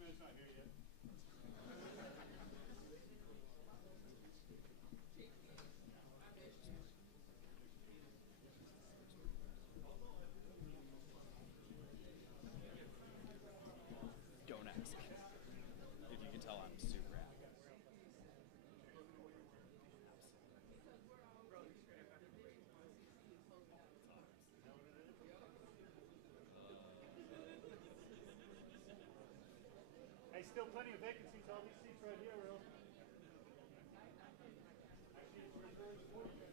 Man's not here yet. Don't ask. If you can tell, I'm super happy. Hey, still plenty of vacancies. All these seats right here, Will. Actually, it's reserved for you.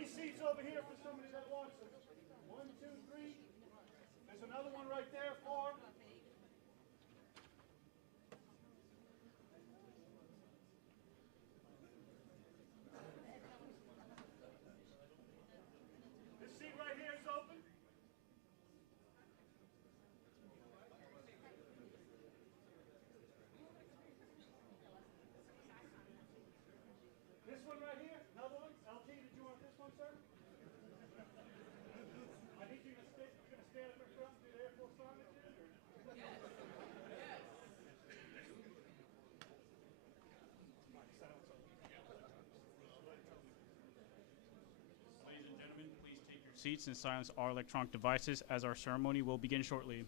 3 seats over here for somebody that wants it. 1, 2, 3. There's another one right there, 4. This seat right here is open. This one right here, another one. LT, did you want this one, sir? I need you to stand up in front and do the Air Force sign again, or? Ladies and gentlemen, please take your seats and silence all electronic devices as our ceremony will begin shortly.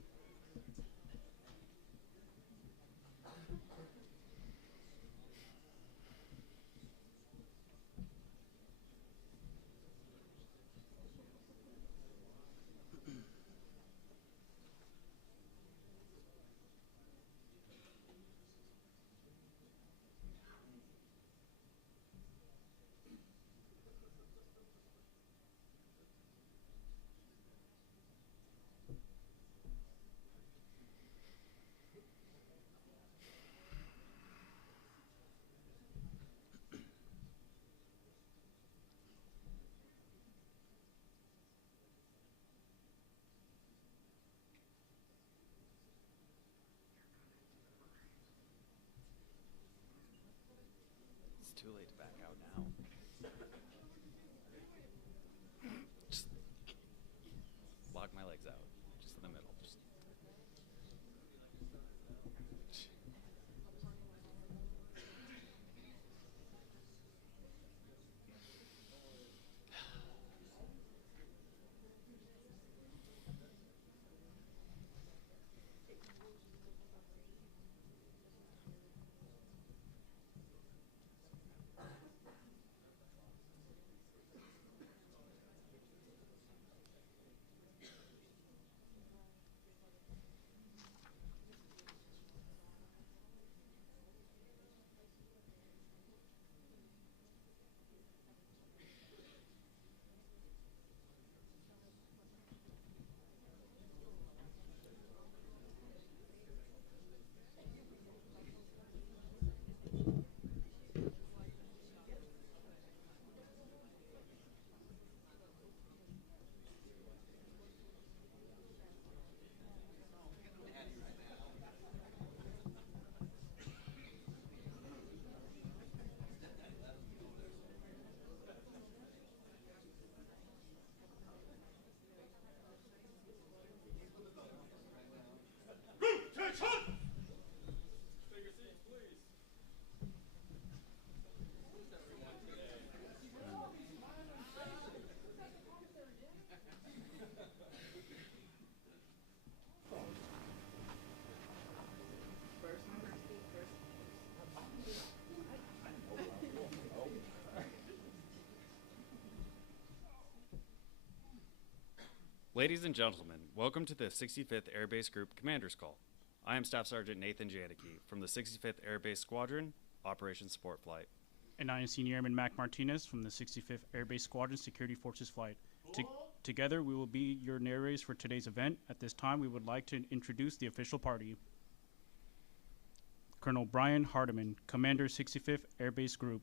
It's too late to back out now. Just lock my legs out, just in the middle. Just. Ladies and gentlemen, welcome to the 65th Air Base Group Commander's Call. I am Staff Sergeant Nathan Janicki from the 65th Air Base Squadron, Operation Support Flight. And I am Senior Airman Mac Martinez from the 65th Air Base Squadron Security Forces Flight. Together, we will be your narrators for today's event. At this time, we would like to introduce the official party. Colonel Brian Hardiman, Commander 65th Air Base Group.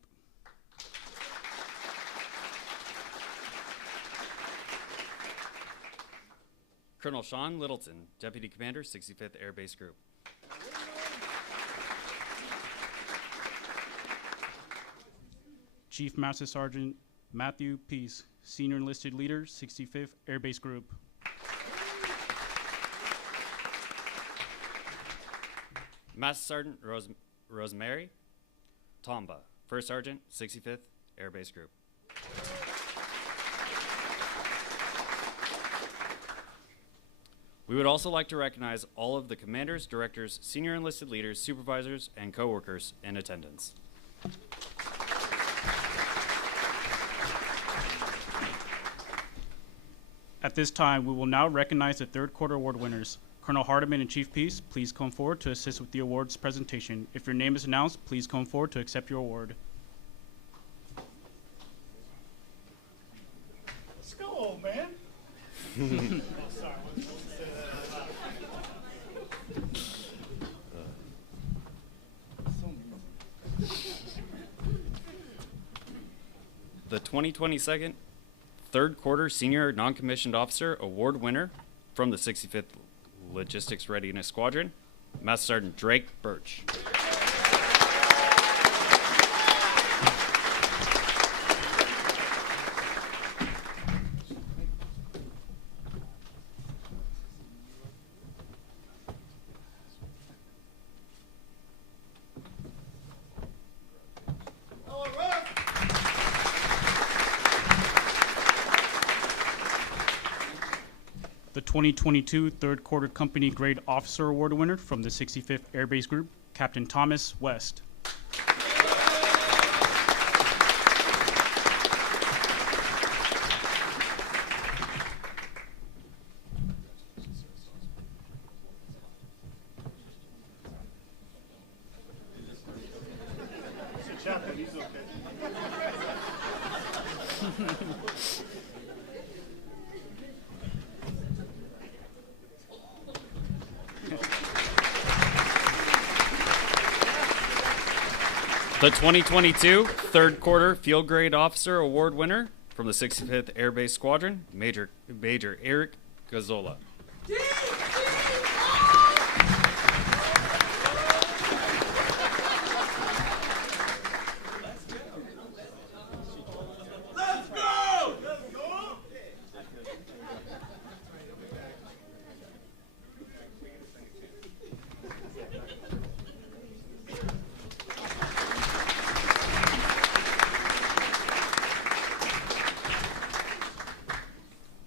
Colonel Sean Littleton, Deputy Commander, 65th Air Base Group. Chief Master Sergeant Matthew Peace, Senior Enlisted Leader, 65th Air Base Group. Master Sergeant Rosemary Tomba, First Sergeant, 65th Air Base Group. We would also like to recognize all of the commanders, directors, senior enlisted leaders, supervisors, and coworkers in attendance. At this time, we will now recognize the third quarter award winners. Colonel Hardiman and Chief Peace, please come forward to assist with the awards presentation. If your name is announced, please come forward to accept your award. The 2022 third quarter Senior Non-Commissioned Officer Award winner from the 65th Logistics Readiness Squadron, Master Sergeant Drake Birch. The 2022 third quarter Company Grade Officer Award winner from the 65th Air Base Group, Captain Thomas West. Chaplain, he's okay. The 2022 third quarter Field Grade Officer Award winner from the 65th Air Base Squadron, Major Eric Gazzola.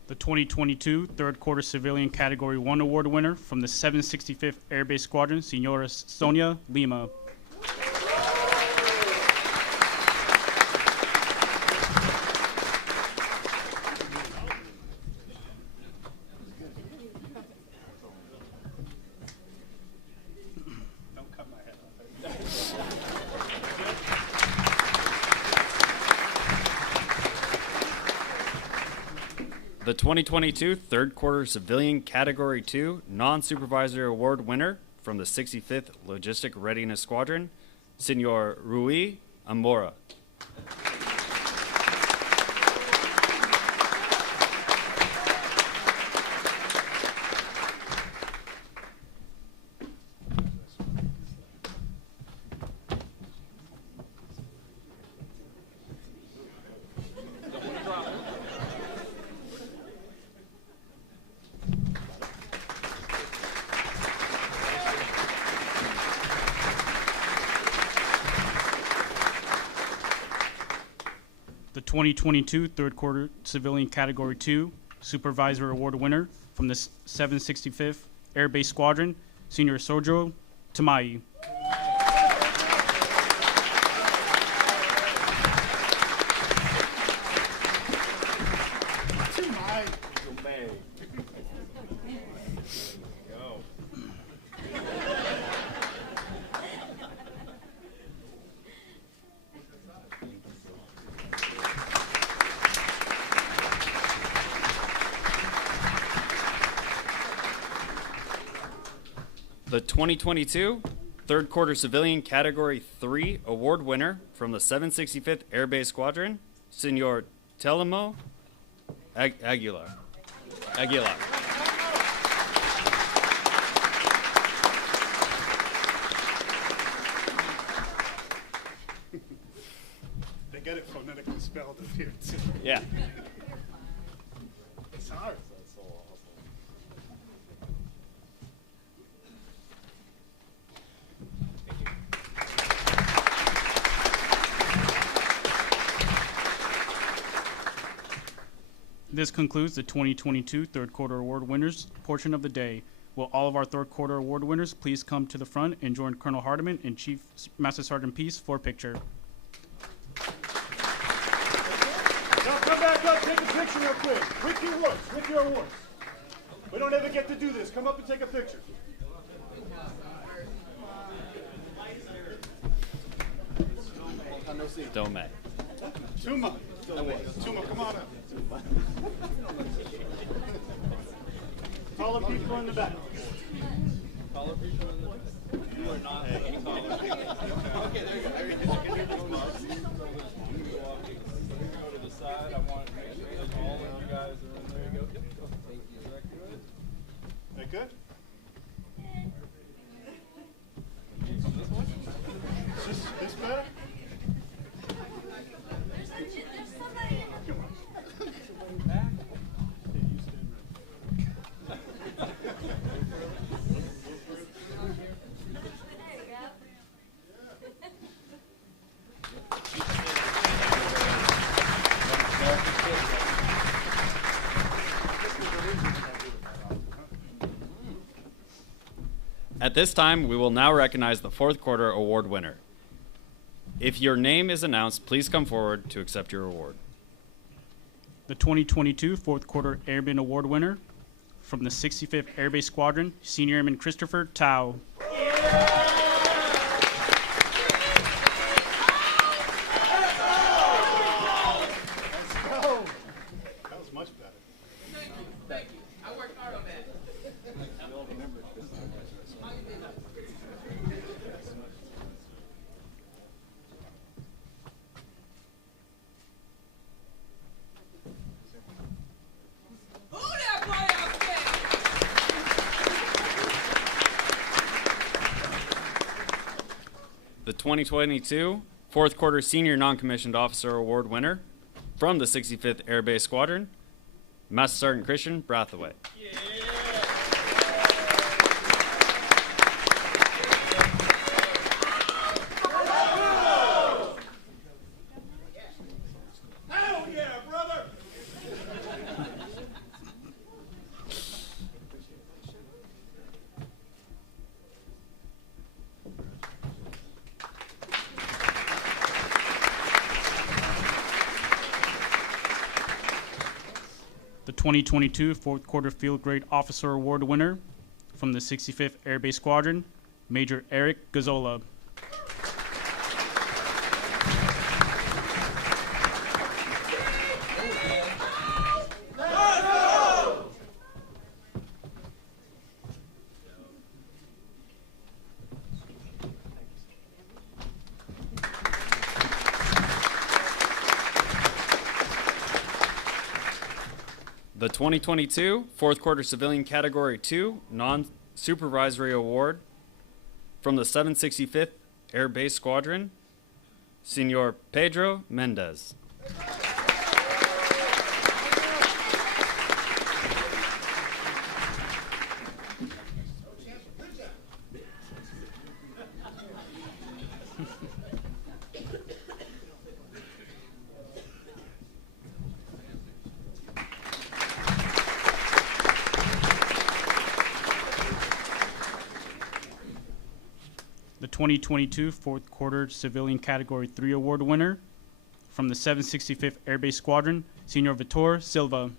The 2022 third quarter Civilian Category 1 Award winner from the 765th Air Base Squadron, Senora Sonia Lima. The 2022 third quarter Civilian Category 2 Non-Supervisory Award winner from the 65th Logistic Readiness Squadron, Senor Rui Amora. The 2022 third quarter Civilian Category 2 Supervisor Award winner from the 765th Air Base Squadron, Senior Sojo Tamai. The 2022 third quarter Civilian Category 3 Award winner from the 765th Air Base Squadron, Senor Telmo Aguilar. They get it phonetically spelled up here, too. Yeah. It's hard. This concludes the 2022 third quarter award winners portion of the day. Will all of our third quarter award winners please come to the front and join Colonel Hardiman and Chief Master Sergeant Peace for a picture. Now come back up, take a picture real quick. With your awards. We don't ever get to do this. Come up and take a picture. Dome. Tuma, come on up. Taller people in the back. Taller people in the back. You are not taller. Okay, there you go. There you go. Go to the side. I want to make sure that all of you guys are in there. You go. Yep. Is that good? That good? This one? This better? At this time, we will now recognize the fourth quarter award winner. If your name is announced, please come forward to accept your award. The 2022 fourth quarter Airman Award winner from the 65th Air Base Squadron, Senior Airman Christopher Tao. Let's go. That was much better. Thank you. I worked hard on that. The 2022 fourth quarter Senior Non-Commissioned Officer Award winner from the 65th Air Base Squadron, Master Sergeant Christian Brathwaite. Hell yeah, brother! The 2022 fourth quarter Field Grade Officer Award winner from the 65th Air Base Squadron, Major Eric Gazzola. The 2022 fourth quarter Civilian Category 2 Non-Supervisory Award from the 765th Air Base Squadron, Senor Pedro Mendez. The 2022 fourth quarter Civilian Category 3 Award winner from the 765th Air Base Squadron, Senor Vitor Silva.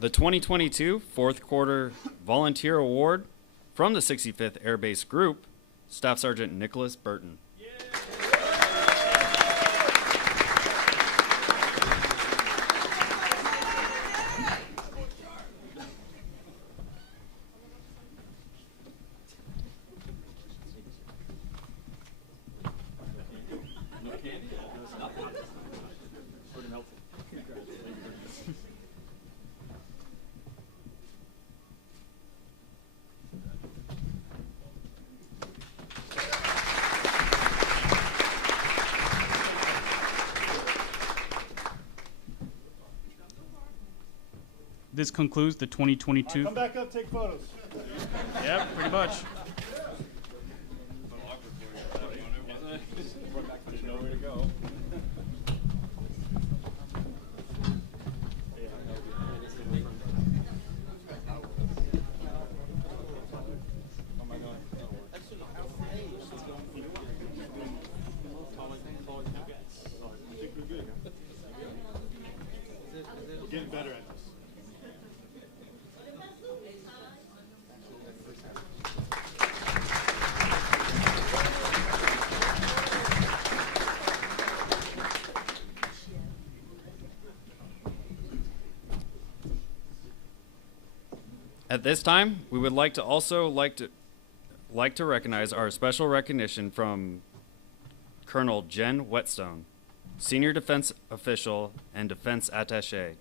The 2022 fourth quarter Volunteer Award from the 65th Air Base Group, Staff Sergeant Nicholas Burton. This concludes the 2022. Come back up, take photos. Yep, pretty much. Nowhere to go. At this time, we would like to recognize our special recognition from Colonel Jen Whetstone, Senior Defense Official and Defense Attaché,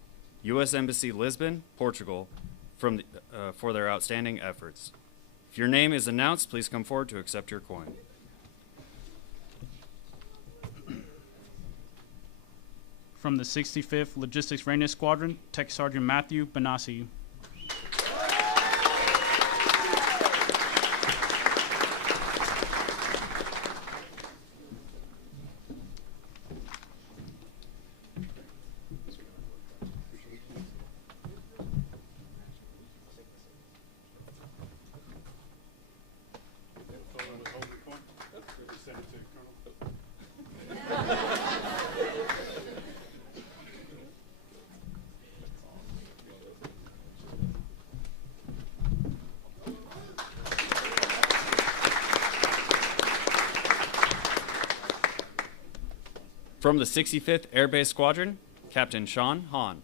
U.S. Embassy Lisbon, Portugal, for their outstanding efforts. If your name is announced, please come forward to accept your coin. From the 65th Logistics Readiness Squadron, Tech Sergeant Matthew Benassi. From the 65th Air Base Squadron, Captain Sean Hahn.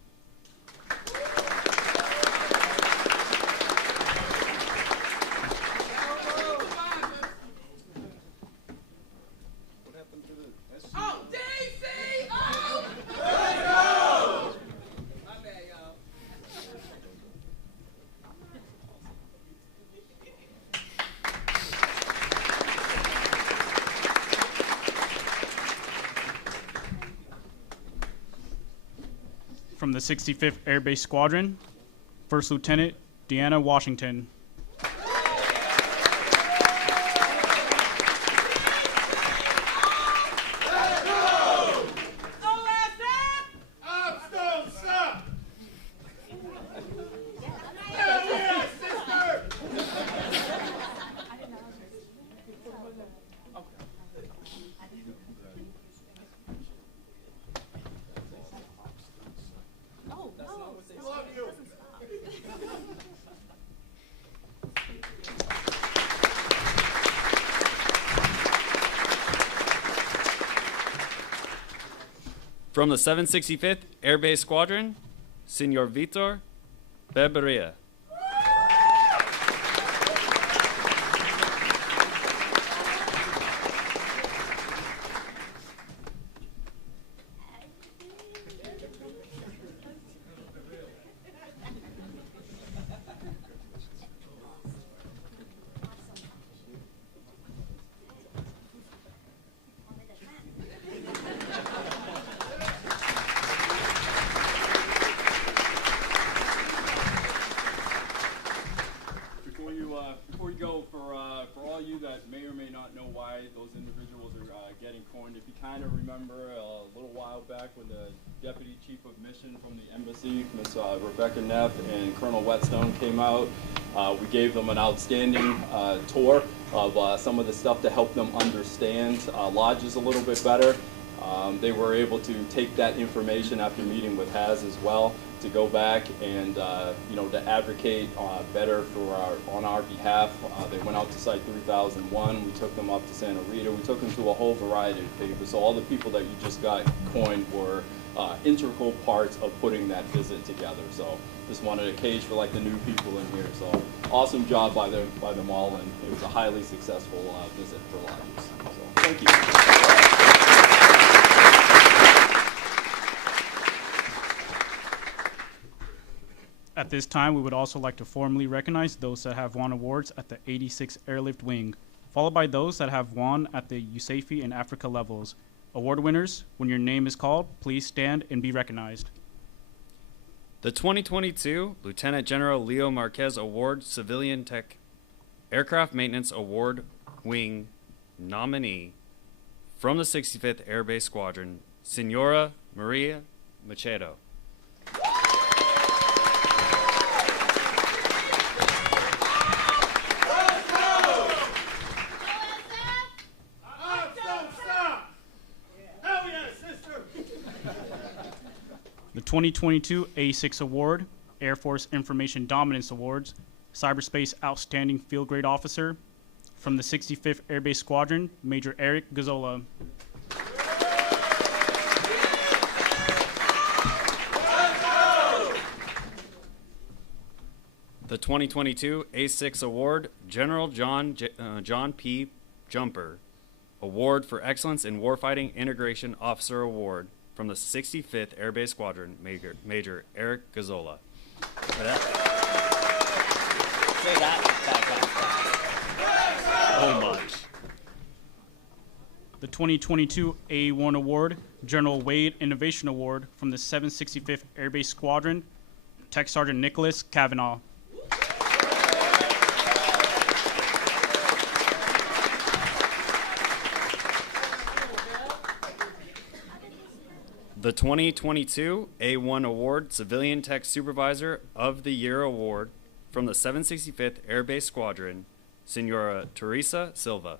From the 65th Air Base Squadron, First Lieutenant Deanna Washington. From the 765th Air Base Squadron, Senor Vitor Beberia. Before you go, for all you that may or may not know why those individuals are getting coined, if you kind of remember a little while back when the Deputy Chief of Mission from the Embassy, Miss Rebecca Neff and Colonel Whetstone came out, we gave them an outstanding tour of some of the stuff to help them understand Lajes a little bit better. They were able to take that information after meeting with Haz as well to go back and to advocate better on our behalf. They went out to Site 3001. We took them up to Santa Rita. We took them to a whole variety of papers. So all the people that you just got coined were integral parts of putting that visit together. So just wanted a cage for like the new people in here. So awesome job by them all, and it was a highly successful visit for Lajes. So thank you. At this time, we would also like to formally recognize those that have won awards at the 86th Airlift Wing, followed by those that have won at the USAFE and Africa levels. Award winners, when your name is called, please stand and be recognized. The 2022 Lieutenant General Leo Marquez Award Civilian Tech Aircraft Maintenance Award Wing nominee from the 65th Air Base Squadron, Senora Maria Machado. The 2022 A6 Award, Air Force Information Dominance Awards, Cyberspace Outstanding Field Grade Officer, from the 65th Air Base Squadron, Major Eric Gazzola. The 2022 A6 Award, General John P. Jumper Award for Excellence in Warfighting Integration Officer Award from the 65th Air Base Squadron, Major Eric Gazzola. Say that fast. So much. The 2022 A1 Award, General Wade Innovation Award from the 765th Air Base Squadron, Tech Sergeant Nicholas Kavanaugh. The 2022 A1 Award, Civilian Tech Supervisor of the Year Award from the 765th Air Base Squadron, Senora Teresa Silva.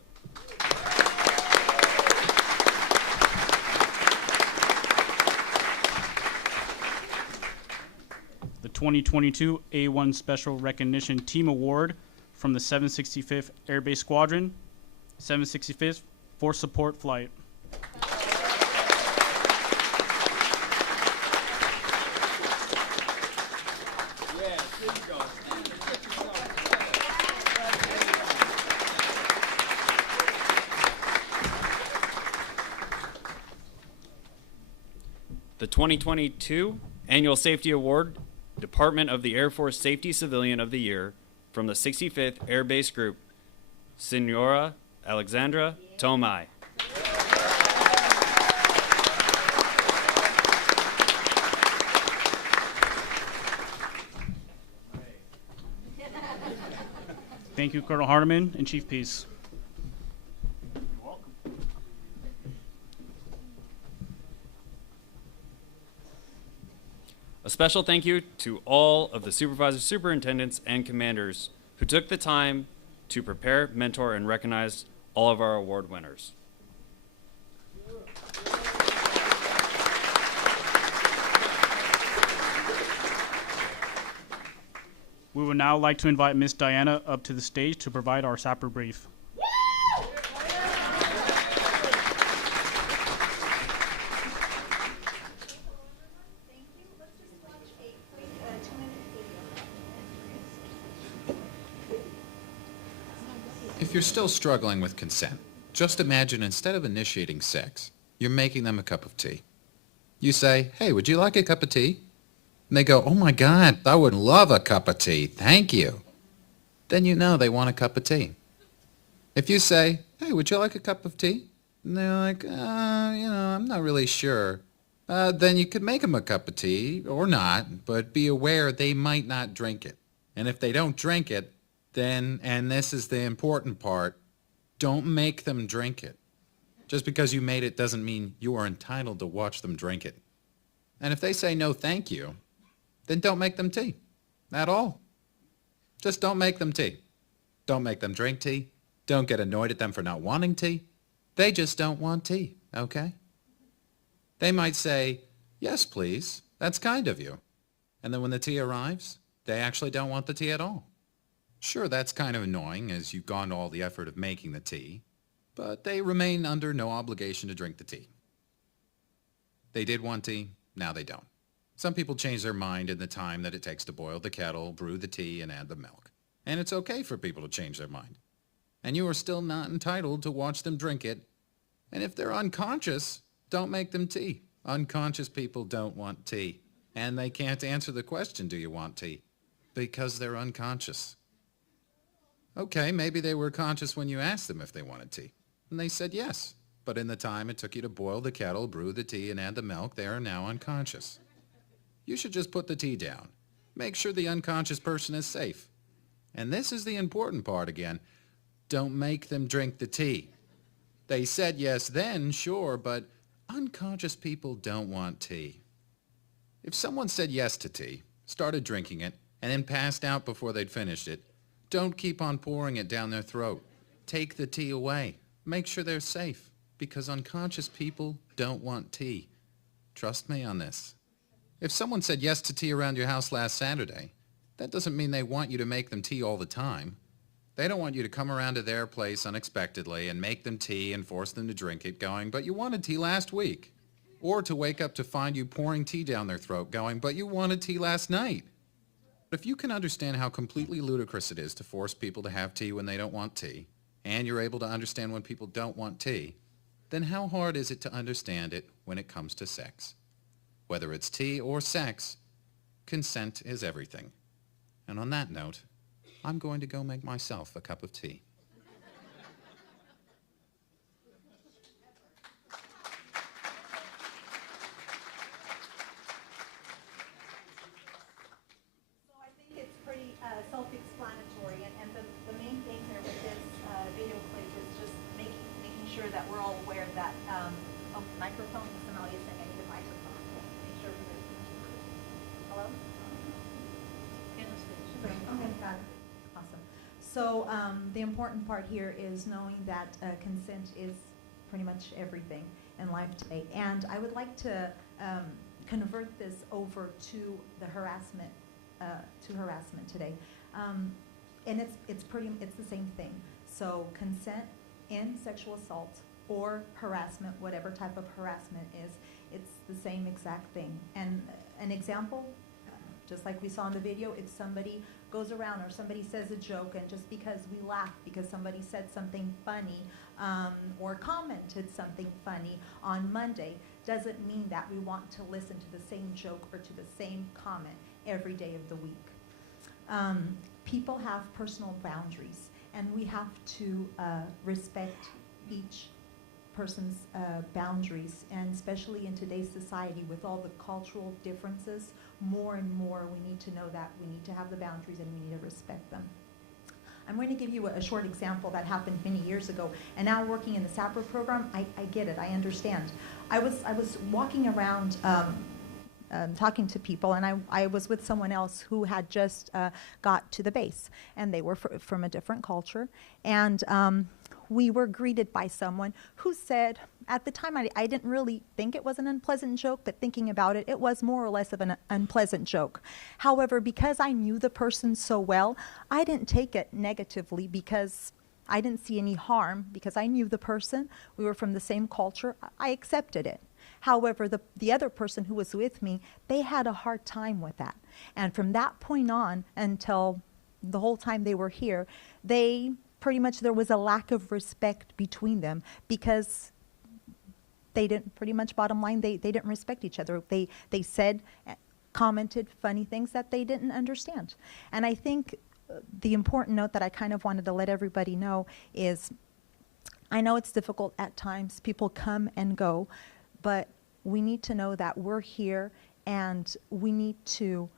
The 2022 A1 Special Recognition Team Award from the 765th Air Base Squadron, 765th Force Support Flight. Yeah, there you go. The 2022 Annual Safety Award, Department of the Air Force Safety Civilian of the Year from the 65th Air Base Group, Senora Alexandra Tomai. Thank you, Colonel Hardiman and Chief Peace. A special thank you to all of the supervisors, superintendents, and commanders who took the time to prepare, mentor, and recognize all of our award winners. We would now like to invite Miss Diana up to the stage to provide our sapper brief. Thank you. Let's just watch a quick 2-minute video. If you're still struggling with consent, just imagine instead of initiating sex, you're making them a cup of tea. You say, "Hey, would you like a cup of tea?" And they go, "Oh my God, I would love a cup of tea, thank you." Then you know they want a cup of tea. If you say, "Hey, would you like a cup of tea?" And they're like, I'm not really sure. Then you could make them a cup of tea, or not, but be aware they might not drink it. And if they don't drink it, then, and this is the important part, don't make them drink it. Just because you made it doesn't mean you are entitled to watch them drink it. And if they say no thank you, then don't make them tea at all. Just don't make them tea. Don't make them drink tea. Don't get annoyed at them for not wanting tea. They just don't want tea, okay? They might say, "Yes, please. That's kind of you." And then when the tea arrives, they actually don't want the tea at all. Sure, that's kind of annoying as you've gone to all the effort of making the tea, but they remain under no obligation to drink the tea. They did want tea, now they don't. Some people change their mind in the time that it takes to boil the kettle, brew the tea, and add the milk. And it's okay for people to change their mind. And you are still not entitled to watch them drink it. And if they're unconscious, don't make them tea. Unconscious people don't want tea. And they can't answer the question, "Do you want tea?" Because they're unconscious. Okay, maybe they were conscious when you asked them if they wanted tea. And they said yes. But in the time it took you to boil the kettle, brew the tea, and add the milk, they are now unconscious. You should just put the tea down. Make sure the unconscious person is safe. And this is the important part again. Don't make them drink the tea. They said yes then, sure, but unconscious people don't want tea. If someone said yes to tea, started drinking it, and then passed out before they'd finished it, don't keep on pouring it down their throat. Take the tea away. Make sure they're safe, because unconscious people don't want tea. Trust me on this. If someone said yes to tea around your house last Saturday, that doesn't mean they want you to make them tea all the time. They don't want you to come around to their place unexpectedly and make them tea and force them to drink it going, "But you wanted tea last week." Or to wake up to find you pouring tea down their throat going, "But you wanted tea last night." But if you can understand how completely ludicrous it is to force people to have tea when they don't want tea, and you're able to understand when people don't want tea, then how hard is it to understand it when it comes to sex? Whether it's tea or sex, consent is everything. And on that note, I'm going to go make myself a cup of tea. So I think it's pretty self-explanatory, and the main thing here with this video clip is just making sure that we're all aware that, microphone, Somalia saying I need a microphone. Make sure we're, hello? Okay, got it. Awesome. So the important part here is knowing that consent is pretty much everything in life today. And I would like to convert this over to the harassment today. And it's the same thing. So consent in sexual assault or harassment, whatever type of harassment is, it's the same exact thing. And an example, just like we saw in the video, if somebody goes around or somebody says a joke, and just because we laugh because somebody said something funny or commented something funny on Monday, doesn't mean that we want to listen to the same joke or to the same comment every day of the week. People have personal boundaries, and we have to respect each person's boundaries, and especially in today's society with all the cultural differences, more and more we need to know that we need to have the boundaries and we need to respect them. I'm going to give you a short example that happened many years ago, and now working in the SAPRA program, I get it, I understand. I was walking around talking to people, and I was with someone else who had just got to the base, and they were from a different culture, and we were greeted by someone who said, at the time I didn't really think it was an unpleasant joke, but thinking about it, it was more or less of an unpleasant joke. However, because I knew the person so well, I didn't take it negatively because I didn't see any harm, because I knew the person, we were from the same culture, I accepted it. However, the other person who was with me, they had a hard time with that. And from that point on until the whole time they were here, they pretty much, there was a lack of respect between them because they didn't, pretty much bottom line, they didn't respect each other. They said, commented funny things that they didn't understand. And I think the important note that I kind of wanted to let everybody know is, I know it's difficult at times, people come and go, but we need to know that we're here and we need to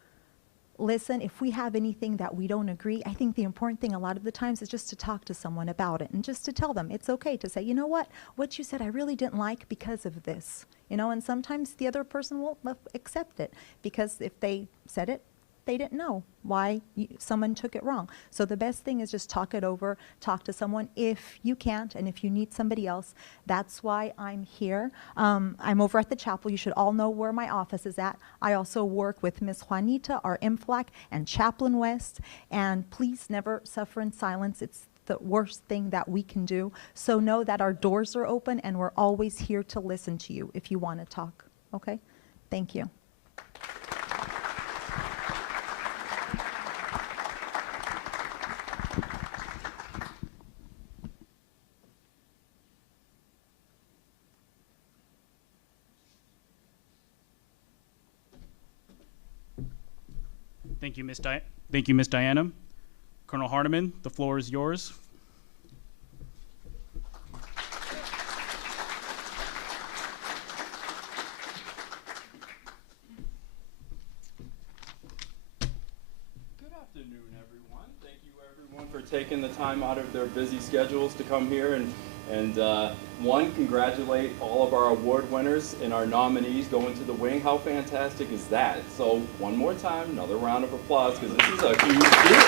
listen. If we have anything that we don't agree, I think the important thing a lot of the times is just to talk to someone about it and just to tell them it's okay to say, you know what you said I really didn't like because of this, and sometimes the other person won't accept it because if they said it, they didn't know why someone took it wrong. So the best thing is just talk it over, talk to someone if you can't, and if you need somebody else. That's why I'm here. I'm over at the chapel. You should all know where my office is at. I also work with Miss Juanita, our MFLAC, and Chaplain West, and please never suffer in silence. It's the worst thing that we can do. So know that our doors are open and we're always here to listen to you if you want to talk. Okay? Thank you. Thank you, Ms. Diana. Colonel Hardiman, the floor is yours. Good afternoon, everyone. Thank you, everyone, for taking the time out of their busy schedules to come here and congratulate all of our award winners and our nominees going to the wing. How fantastic is that? So one more time, another round of applause, because this is a huge deal.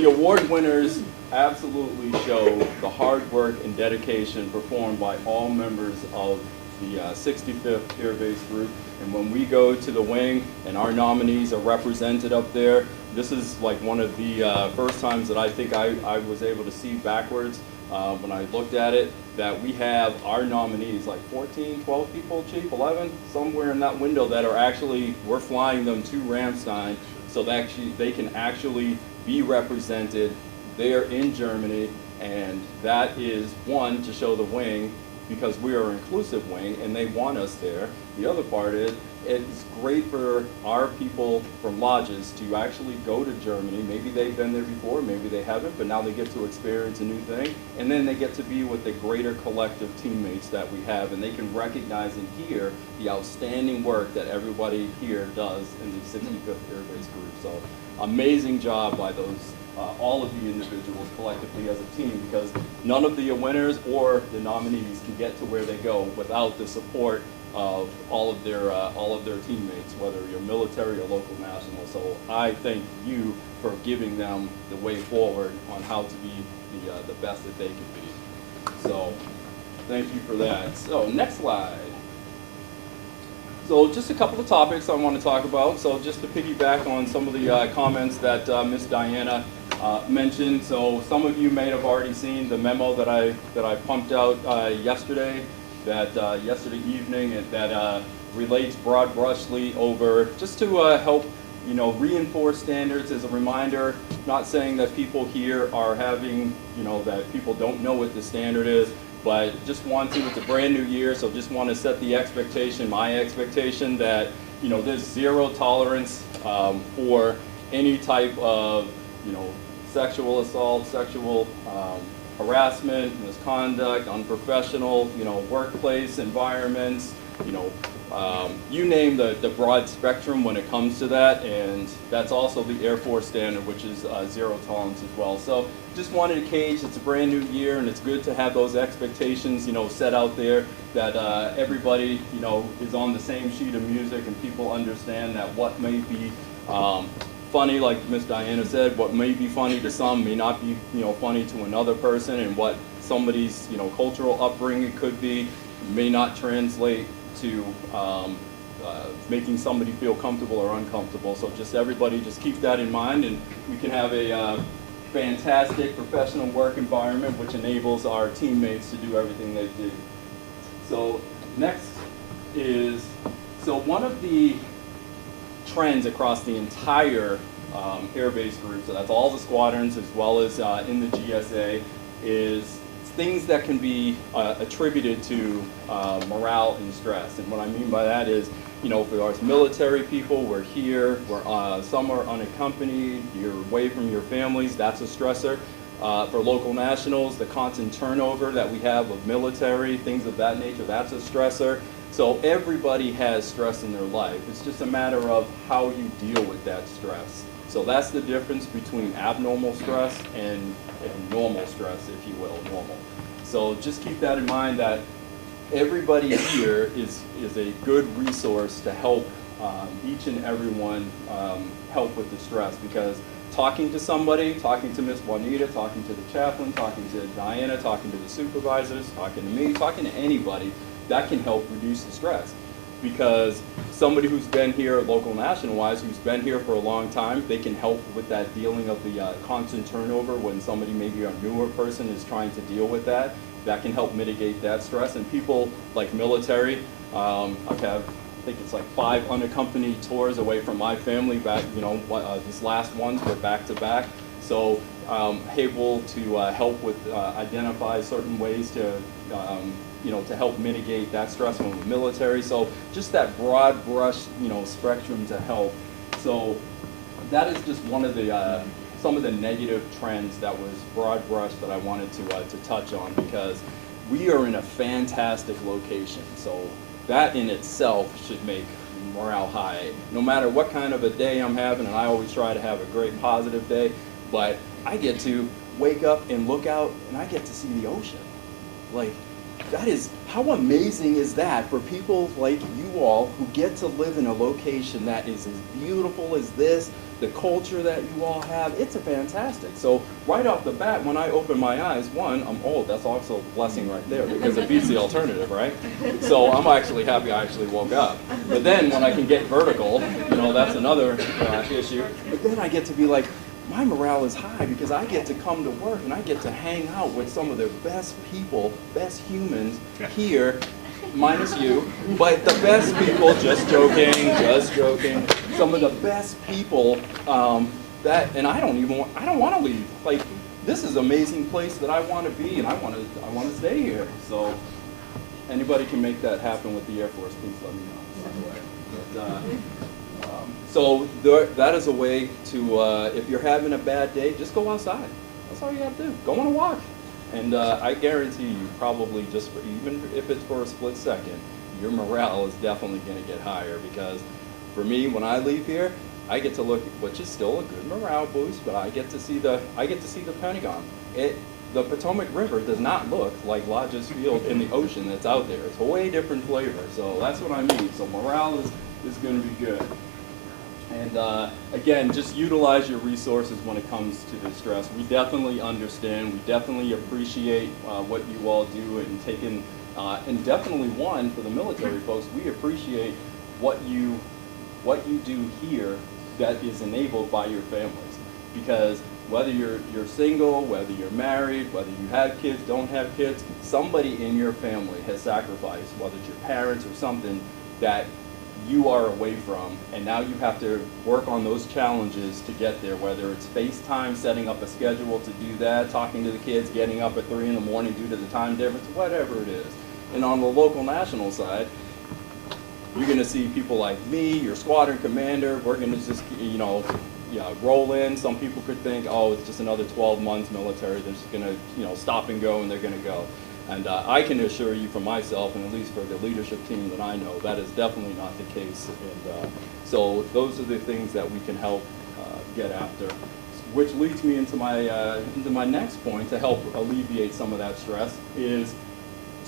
The award winners absolutely show the hard work and dedication performed by all members of the 65th Peer-Based Group. And when we go to the wing and our nominees are represented up there, this is like one of the first times that I think I was able to see backwards when I looked at it, that we have our nominees, like 14, 12 people, Chief, 11, somewhere in that window that are actually, we're flying them to Ramstein so that they can actually be represented there in Germany. And that is one, to show the wing, because we are an inclusive wing and they want us there. The other part is, it's great for our people from Lajes to actually go to Germany. Maybe they've been there before, maybe they haven't, but now they get to experience a new thing. And then they get to be with the greater collective teammates that we have, and they can recognize and hear the outstanding work that everybody here does in the 65th Air Base Group. So amazing job by those, all of the individuals collectively as a team, because none of the winners or the nominees can get to where they go without the support of all of their teammates, whether you're military or local national. So I thank you for giving them the way forward on how to be the best that they can be. So thank you for that. So next slide. So just a couple of topics I want to talk about. So just to piggyback on some of the comments that Ms. Diana mentioned. So some of you may have already seen the memo that I pumped out yesterday. Yesterday evening, that relates broad brushly over, just to help, reinforce standards as a reminder. Not saying that people here are having, that people don't know what the standard is, but just want to, it's a brand new year, so just want to set the expectation, my expectation, that, there's zero tolerance for any type of, sexual assault, sexual harassment, misconduct, unprofessional, workplace environments, you name the broad spectrum when it comes to that, and that's also the Air Force standard, which is zero tolerance as well. So just wanted to gauge, it's a brand new year, and it's good to have those expectations, set out there, that everybody, is on the same sheet of music, and people understand that what may be funny, like Ms. Diana said, what may be funny to some may not be, funny to another person, and what somebody's, cultural upbringing could be may not translate to making somebody feel comfortable or uncomfortable. So just everybody just keep that in mind, and we can have a fantastic professional work environment which enables our teammates to do everything they do. So next is, so one of the trends across the entire Air Base Group, so that's all the squadrons as well as in the GSA, is things that can be attributed to morale and stress. And what I mean by that is, for our military people, we're here, some are unaccompanied, you're away from your families, that's a stressor. For local nationals, the constant turnover that we have of military, things of that nature, that's a stressor. So everybody has stress in their life. It's just a matter of how you deal with that stress. So that's the difference between abnormal stress and normal stress, if you will, normal. So just keep that in mind, that everybody here is a good resource to help each and every one help with the stress, because talking to somebody, talking to Miss Juanita, talking to the chaplain, talking to Diana, talking to the supervisors, talking to me, talking to anybody, that can help reduce the stress. Because somebody who's been here, local national-wise, who's been here for a long time, they can help with that dealing of the constant turnover when somebody, maybe a newer person, is trying to deal with that. That can help mitigate that stress. And people like military, I think it's like 5 unaccompanied tours away from my family back, these last ones were back to back. So able to help with identify certain ways to to help mitigate that stress from the military. So just that broad brush, spectrum to help. So that is just one of the, some of the negative trends that was broad brush that I wanted to touch on, because we are in a fantastic location. So that in itself should make morale high. No matter what kind of a day I'm having, and I always try to have a great positive day, but I get to wake up and look out and I get to see the ocean. Like, that is, how amazing is that for people like you all who get to live in a location that is as beautiful as this, the culture that you all have, it's a fantastic. So right off the bat, when I open my eyes, one, I'm old. That's also a blessing right there because it beats the alternative, right? So I'm actually happy I actually woke up. But then when I can get vertical, you know, that's another issue. But then I get to be like, my morale is high because I get to come to work and I get to hang out with some of the best people, best humans here, minus you, but the best people, just joking, some of the best people and I don't want to leave. Like, this is an amazing place that I want to be and I want to stay here. So anybody can make that happen with the Air Force, please let me know, by the way. So that is a way to, if you're having a bad day, just go outside. That's all you have to do. Go on a walk. And I guarantee you, probably just for, even if it's for a split second, your morale is definitely going to get higher. Because for me, when I leave here, I get to look, which is still a good morale boost, but I get to see the Pentagon. The Potomac River does not look like Lajes Field in the ocean that's out there. It's a way different flavor. So that's what I mean. So morale is going to be good. And again, just utilize your resources when it comes to the stress. We definitely understand, we definitely appreciate what you all do and taking, and definitely one, for the military folks, we appreciate what you do here that is enabled by your families. Because whether you're single, whether you're married, whether you have kids, don't have kids, somebody in your family has sacrificed, whether it's your parents or something, that you are away from, and now you have to work on those challenges to get there, whether it's FaceTime, setting up a schedule to do that, talking to the kids, getting up at 3 in the morning due to the time difference, whatever it is. And on the local national side, you're going to see people like me, your squadron commander. We're going to just, roll in. Some people could think, oh, it's just another 12 months military. They're just going to, stop and go, and they're going to go. And I can assure you for myself, and at least for the leadership team that I know, that is definitely not the case. And so those are the things that we can help get after. Which leads me into my next point to help alleviate some of that stress is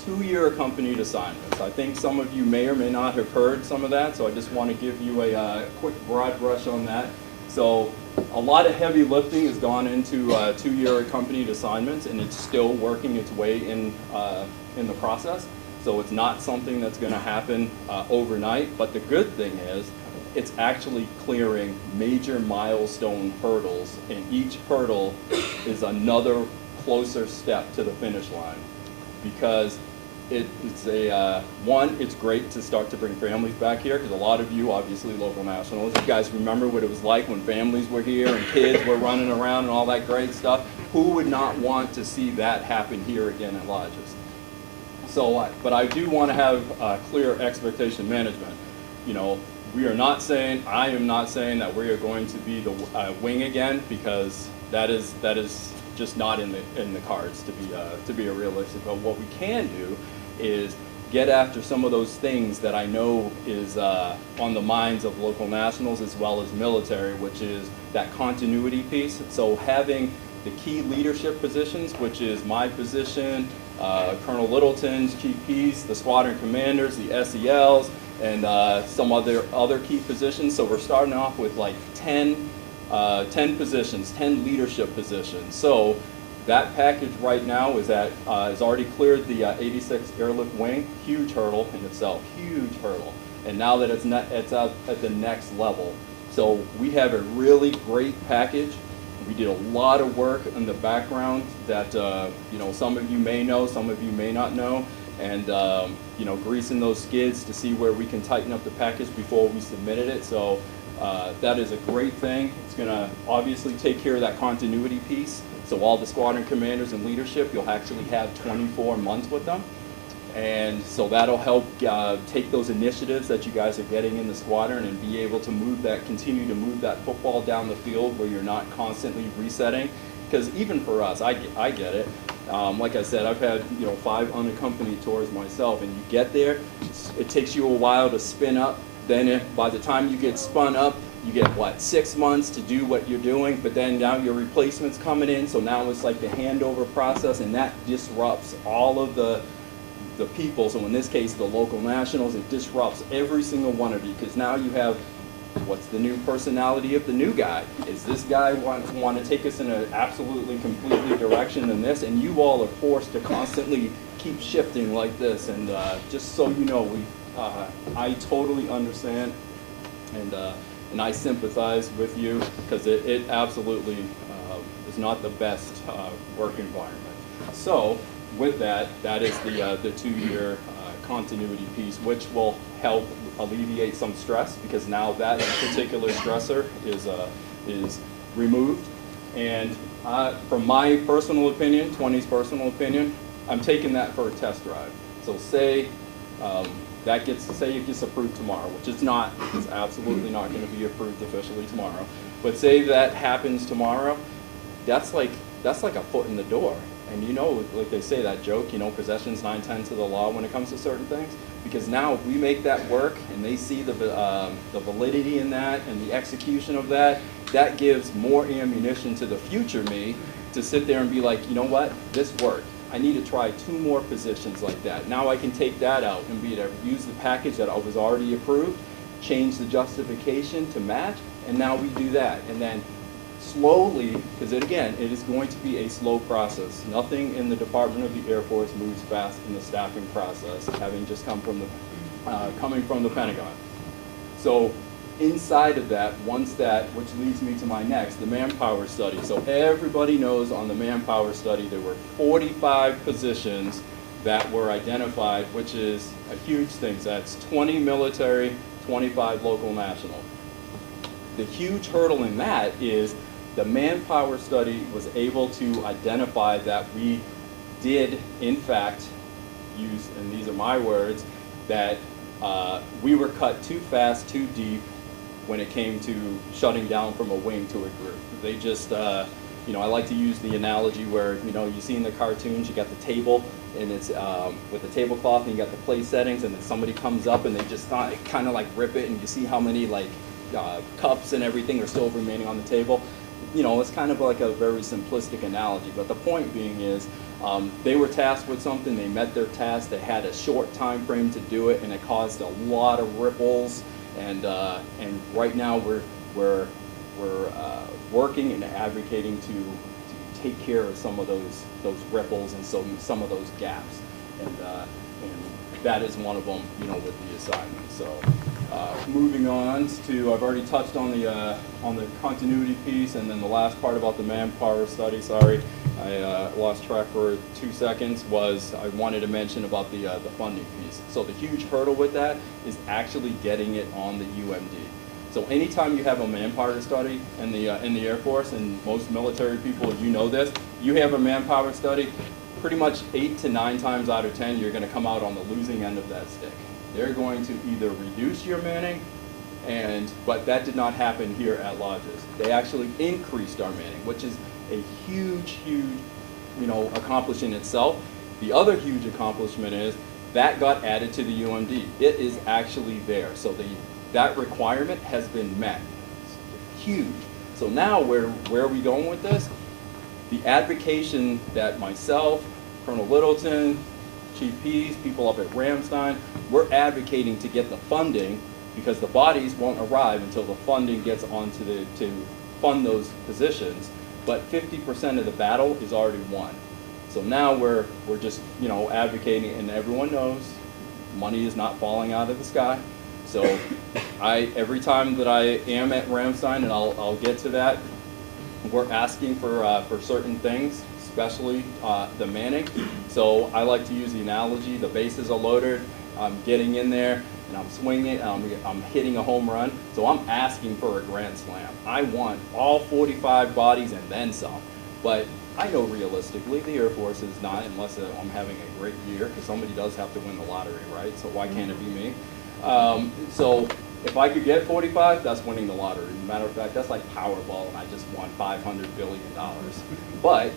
2-year accompanied assignments. I think some of you may or may not have heard some of that, so I just want to give you a quick broad brush on that. So a lot of heavy lifting has gone into 2-year accompanied assignments, and it's still working its way in the process. So it's not something that's going to happen overnight, but the good thing is it's actually clearing major milestone hurdles, and each hurdle is another closer step to the finish line. Because it's it's great to start to bring families back here, because a lot of you, obviously local nationals, you guys remember what it was like when families were here and kids were running around and all that great stuff. Who would not want to see that happen here again at Lajes? So, but I do want to have clear expectation management. We are not saying, I am not saying that we are going to be the wing again, because that is just not in the cards to be a realistic. But what we can do is get after some of those things that I know is on the minds of local nationals as well as military, which is that continuity piece. So having the key leadership positions, which is my position, Colonel Littleton's, Chief Peace, the squadron commanders, the SELs, and some other key positions. So we're starting off with like 10 positions, 10 leadership positions. So that package right now is has already cleared the 86th Airlift Wing. Huge hurdle in itself, huge hurdle. And now that it's up at the next level. So we have a really great package. We did a lot of work in the background that some of you may know, some of you may not know, and greasing those skids to see where we can tighten up the package before we submitted it. So that is a great thing. It's going to obviously take care of that continuity piece. So all the squadron commanders and leadership, you'll actually have 24 months with them. And so that'll help take those initiatives that you guys are getting in the squadron and be able to continue to move that football down the field where you're not constantly resetting. Because even for us, I get it. Like I said, I've had 5 unaccompanied tours myself, and you get there, it takes you a while to spin up. Then by the time you get spun up, you get, 6 months to do what you're doing, but then now your replacement's coming in, so now it's like the handover process, and that disrupts all of the people. So in this case, the local nationals, it disrupts every single one of you, because now you have What's the new personality of the new guy? Is this guy want to take us in an absolutely, completely direction than this? And you all are forced to constantly keep shifting like this. And just so you know, I totally understand, and I sympathize with you, because it absolutely is not the best work environment. So with that, that is the 2-year continuity piece, which will help alleviate some stress, because now that particular stressor is removed. And from my personal opinion, 20's personal opinion, I'm taking that for a test drive. So say say it gets approved tomorrow, which it's not. It's absolutely not going to be approved officially tomorrow. But say that happens tomorrow, that's like a foot in the door. And you know, like they say, that joke, you know, possession's 9/10 of the law when it comes to certain things. Because now if we make that work and they see the validity in that and the execution of that, that gives more ammunition to the future me to sit there and be like, you know what, this worked. I need to try 2 more positions like that. Now I can take that out and be able to use the package that was already approved, change the justification to match, and now we do that. And then slowly, because again, it is going to be a slow process. Nothing in the Department of the Air Force moves fast in the staffing process, having just come from coming from the Pentagon. So inside of that, once that, which leads me to my next, the manpower study. So everybody knows on the manpower study there were 45 positions that were identified, which is a huge thing. That's 20 military, 25 local national. The huge hurdle in that is the manpower study was able to identify that we did, in fact, use, and these are my words, that we were cut too fast, too deep when it came to shutting down from a wing to a group. They just, you know, I like to use the analogy where, you know, you see in the cartoons, you got the table, and it's with the tablecloth, and you got the place settings, and then somebody comes up and they just kind of like rip it, and you see how many like cups and everything are still remaining on the table. You know, it's kind of like a very simplistic analogy, but the point being is they were tasked with something, they met their task, they had a short time frame to do it, and it caused a lot of ripples. And right now we're working and advocating to take care of some of those ripples and some of those gaps, and that is one of them, you know, with the assignment. So moving on to, I've already touched on the continuity piece, and then the last part about the manpower study. Sorry, I lost track for 2 seconds. Was I wanted to mention about the funding piece. So the huge hurdle with that is actually getting it on the UMD. So anytime you have a manpower study in the Air Force, and most military people, you know this, you have a manpower study, pretty much 8 to 9 times out of 10, you're going to come out on the losing end of that stick. They're going to either reduce your manning, but that did not happen here at Lajes. They actually increased our manning, which is a huge, you know, accomplishment in itself. The other huge accomplishment is that got added to the UMD. It is actually there. So that requirement has been met. It's huge. So now where are we going with this? The advocation that myself, Colonel Littleton, Chief Pease, people up at Ramstein, we're advocating to get the funding, because the bodies won't arrive until the funding gets onto to fund those positions. But 50% of the battle is already won. So now we're just, you know, advocating, and everyone knows money is not falling out of the sky. So every time that I am at Ramstein, and I'll get to that, we're asking for certain things, especially the manning. So I like to use the analogy: the bases are loaded, I'm getting in there, and I'm swinging, I'm hitting a home run. So I'm asking for a grand slam. I want all 45 bodies and then some. But I know realistically the Air Force is not, unless I'm having a great year, because somebody does have to win the lottery, right? So why can't it be me? So if I could get 45, that's winning the lottery. Matter of fact, that's like Powerball, and I just won $500 billion. But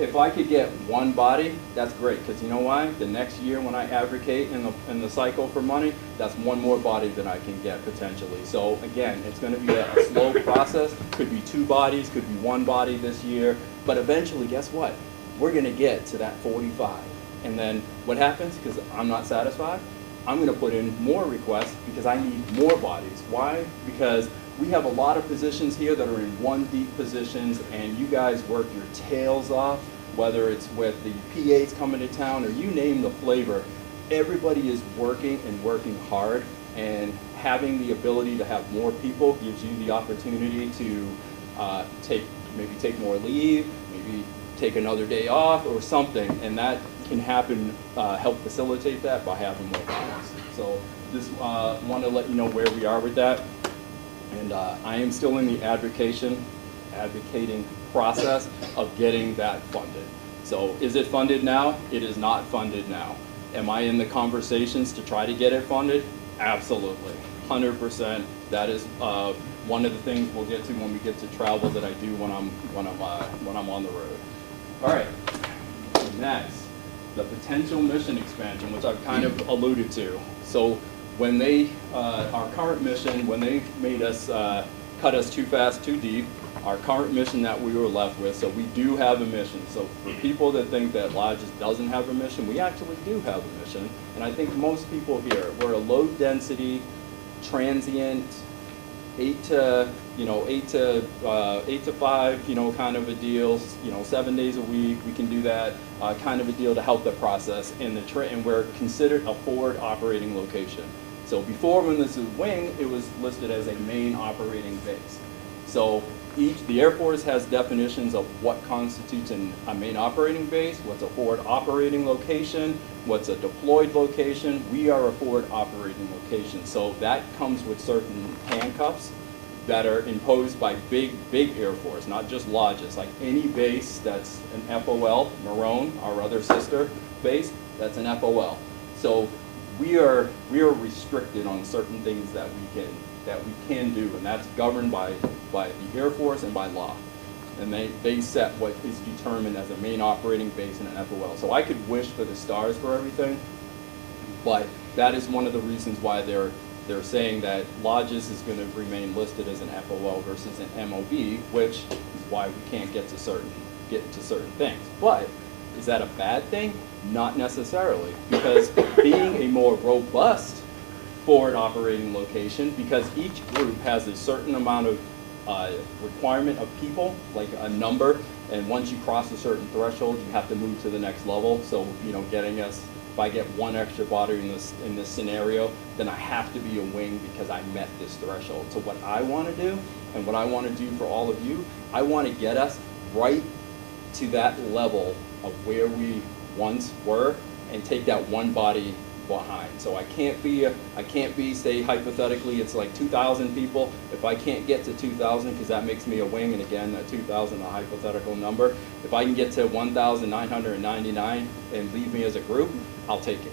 if I could get one body, that's great, because you know why? The next year when I advocate in the cycle for money, that's one more body that I can get potentially. So again, it's going to be a slow process. Could be 2 bodies, could be 1 body this year, but eventually, guess what? We're going to get to that 45. And then what happens, because I'm not satisfied, I'm going to put in more requests because I need more bodies. Why? Because we have a lot of positions here that are in 1D positions, and you guys work your tails off, whether it's with the PAs coming to town or you name the flavor. Everybody is working and working hard, and having the ability to have more people gives you the opportunity to maybe take more leave, maybe take another day off or something, and that can happen, help facilitate that by having more bodies. So just want to let you know where we are with that. And I am still in the advocating process of getting that funded. So is it funded now? It is not funded now. Am I in the conversations to try to get it funded? Absolutely, 100%. That is one of the things we'll get to when we get to travel that I do when I'm on the road. All right, next, the potential mission expansion, which I've kind of alluded to. So when they, our current mission, when they made us, cut us too fast, too deep, our current mission that we were left with, so we do have a mission. So for people that think that Lajes doesn't have a mission, we actually do have a mission. And I think most people here, we're a low density, transient, 8 to 5, kind of a deal, 7 days a week, we can do that, kind of a deal to help the process. And we're considered a forward operating location. So before, when this was wing, it was listed as a main operating base. So the Air Force has definitions of what constitutes a main operating base, what's a forward operating location, what's a deployed location. We are a forward operating location. So that comes with certain handcuffs that are imposed by big Air Force, not just Lajes. Like any base that's an FOL, Marone, our other sister base, that's an FOL. So we are restricted on certain things that we can do, and that's governed by the Air Force and by law. And they set what is determined as a main operating base in an FOL. So I could wish for the stars for everything, but that is one of the reasons why they're saying that Lajes is going to remain listed as an FOL versus an MOB, which is why we can't get to certain things. But is that a bad thing? Not necessarily, because being a more robust forward operating location, because each group has a certain amount of requirement of people, like a number, and once you cross a certain threshold, you have to move to the next level. So, getting us, if I get one extra body in this scenario, then I have to be a wing because I met this threshold. So what I want to do, and what I want to do for all of you, I want to get us right to that level of where we once were, and take that one body behind. So I can't be, say hypothetically, it's like 2,000 people. If I can't get to 2,000, because that makes me a wing, and again, that 2,000 is a hypothetical number. If I can get to 1,999 and leave me as a group, I'll take it,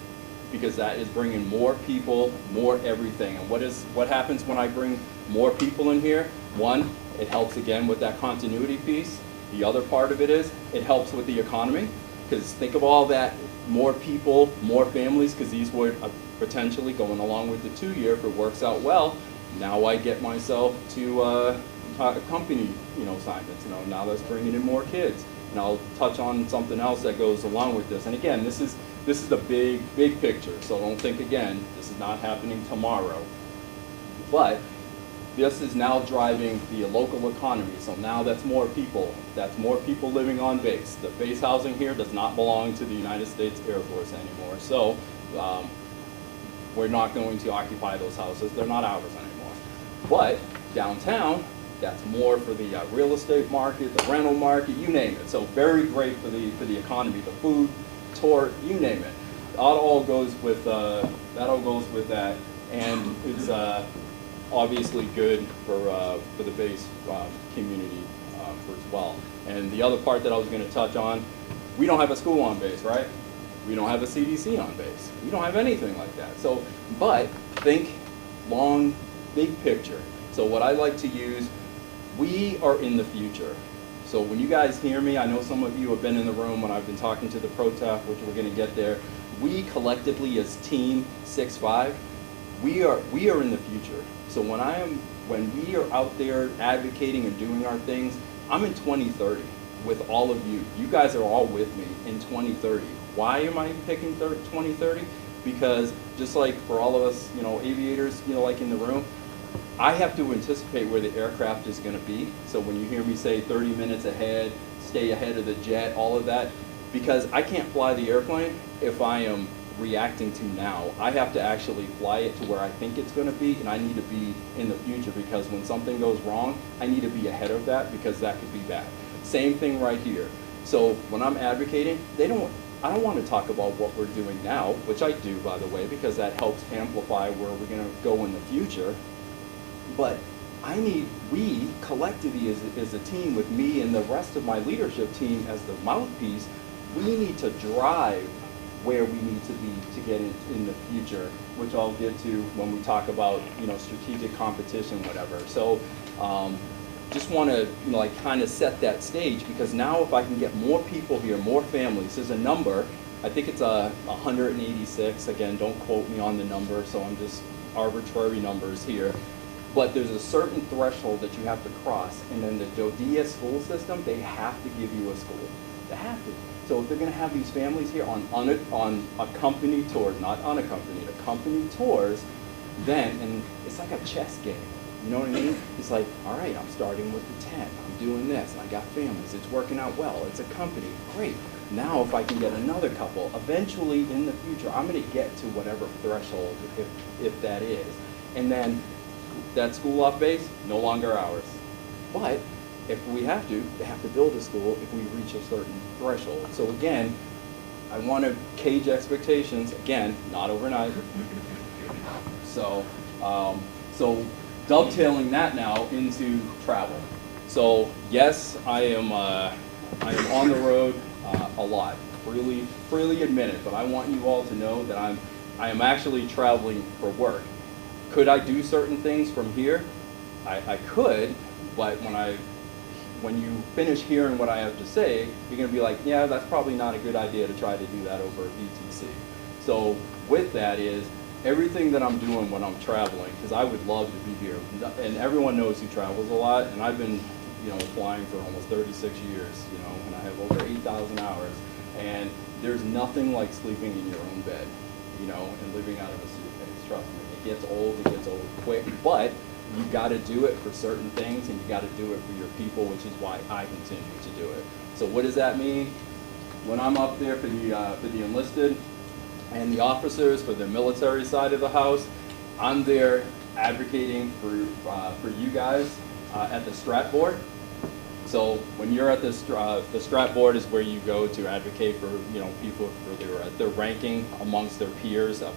because that is bringing more people, more everything. And what happens when I bring more people in here? One, it helps again with that continuity piece. The other part of it is it helps with the economy, because think of all that, more people, more families, because these would potentially, going along with the 2-year, if it works out well, now I get myself to company assignments. Now that's bringing in more kids. And I'll touch on something else that goes along with this. And again, this is the big picture. So don't think, again, this is not happening tomorrow. But this is now driving the local economy. So now that's more people. That's more people living on base. The base housing here does not belong to the United States Air Force anymore. So we're not going to occupy those houses. They're not ours anymore. But downtown, that's more for the real estate market, the rental market, you name it. So very great for the economy, the food, tour, you name it. That all goes with that, and it's obviously good for the base community as well. And the other part that I was going to touch on, we don't have a school on base, right? We don't have a CDC on base. We don't have anything like that. So, but think long, big picture. So what I like to use, we are in the future. So when you guys hear me, I know some of you have been in the room when I've been talking to the PROTAF, which we're going to get there. We collectively as Team 6-5, we are in the future. So when we are out there advocating and doing our things, I'm in 2030 with all of you. You guys are all with me in 2030. Why am I picking 2030? because just like for all of us, aviators, like in the room, I have to anticipate where the aircraft is going to be. So when you hear me say 30 minutes ahead, stay ahead of the jet, all of that, because I can't fly the airplane if I am reacting to now. I have to actually fly it to where I think it's going to be, and I need to be in the future, because when something goes wrong, I need to be ahead of that, because that could be bad. Same thing right here. So when I'm advocating, I don't want to talk about what we're doing now, which I do, by the way, because that helps amplify where we're going to go in the future. But we collectively as a team, with me and the rest of my leadership team as the mouthpiece, we need to drive where we need to be to get in the future, which I'll get to when we talk about, strategic competition, whatever. So just want to, kind of set that stage, because now if I can get more people here, more families, there's a number, I think it's 186, again, don't quote me on the number, so I'm just arbitrary numbers here. But there's a certain threshold that you have to cross, and then the DODIA school system, they have to give you a school. They have to. So if they're going to have these families here on accompanied tours, not unaccompanied, accompanied tours, then, and it's like a chess game. You know what I mean? It's like, all right, I'm starting with the 10. I'm doing this, and I got families. It's working out well. It's accompanied. Great. Now if I can get another couple, eventually in the future, I'm going to get to whatever threshold, if that is. And then that school off base, no longer ours. But if we have to, they have to build a school if we reach a certain threshold. So again, I want to cage expectations. Again, not overnight. So, so dovetailing that now into travel. So yes, I am on the road a lot. Freely admit it. But I want you all to know that I am actually traveling for work. Could I do certain things from here? I could, but when you finish hearing what I have to say, you're going to be like, yeah, that's probably not a good idea to try to do that over a VTC. So with that is everything that I'm doing when I'm traveling, because I would love to be here, and everyone knows who travels a lot, and I've been flying for almost 36 years, and I have over 8,000 hours, and there's nothing like sleeping in your own bed, and living out of a suitcase, trust me. It gets old quick, but you got to do it for certain things, and you got to do it for your people, which is why I continue to do it. So what does that mean? When I'm up there for the enlisted and the officers, for the military side of the house, I'm there advocating for you guys at the strat board. So when you're at the strat board is where you go to advocate for people for their ranking amongst their peers up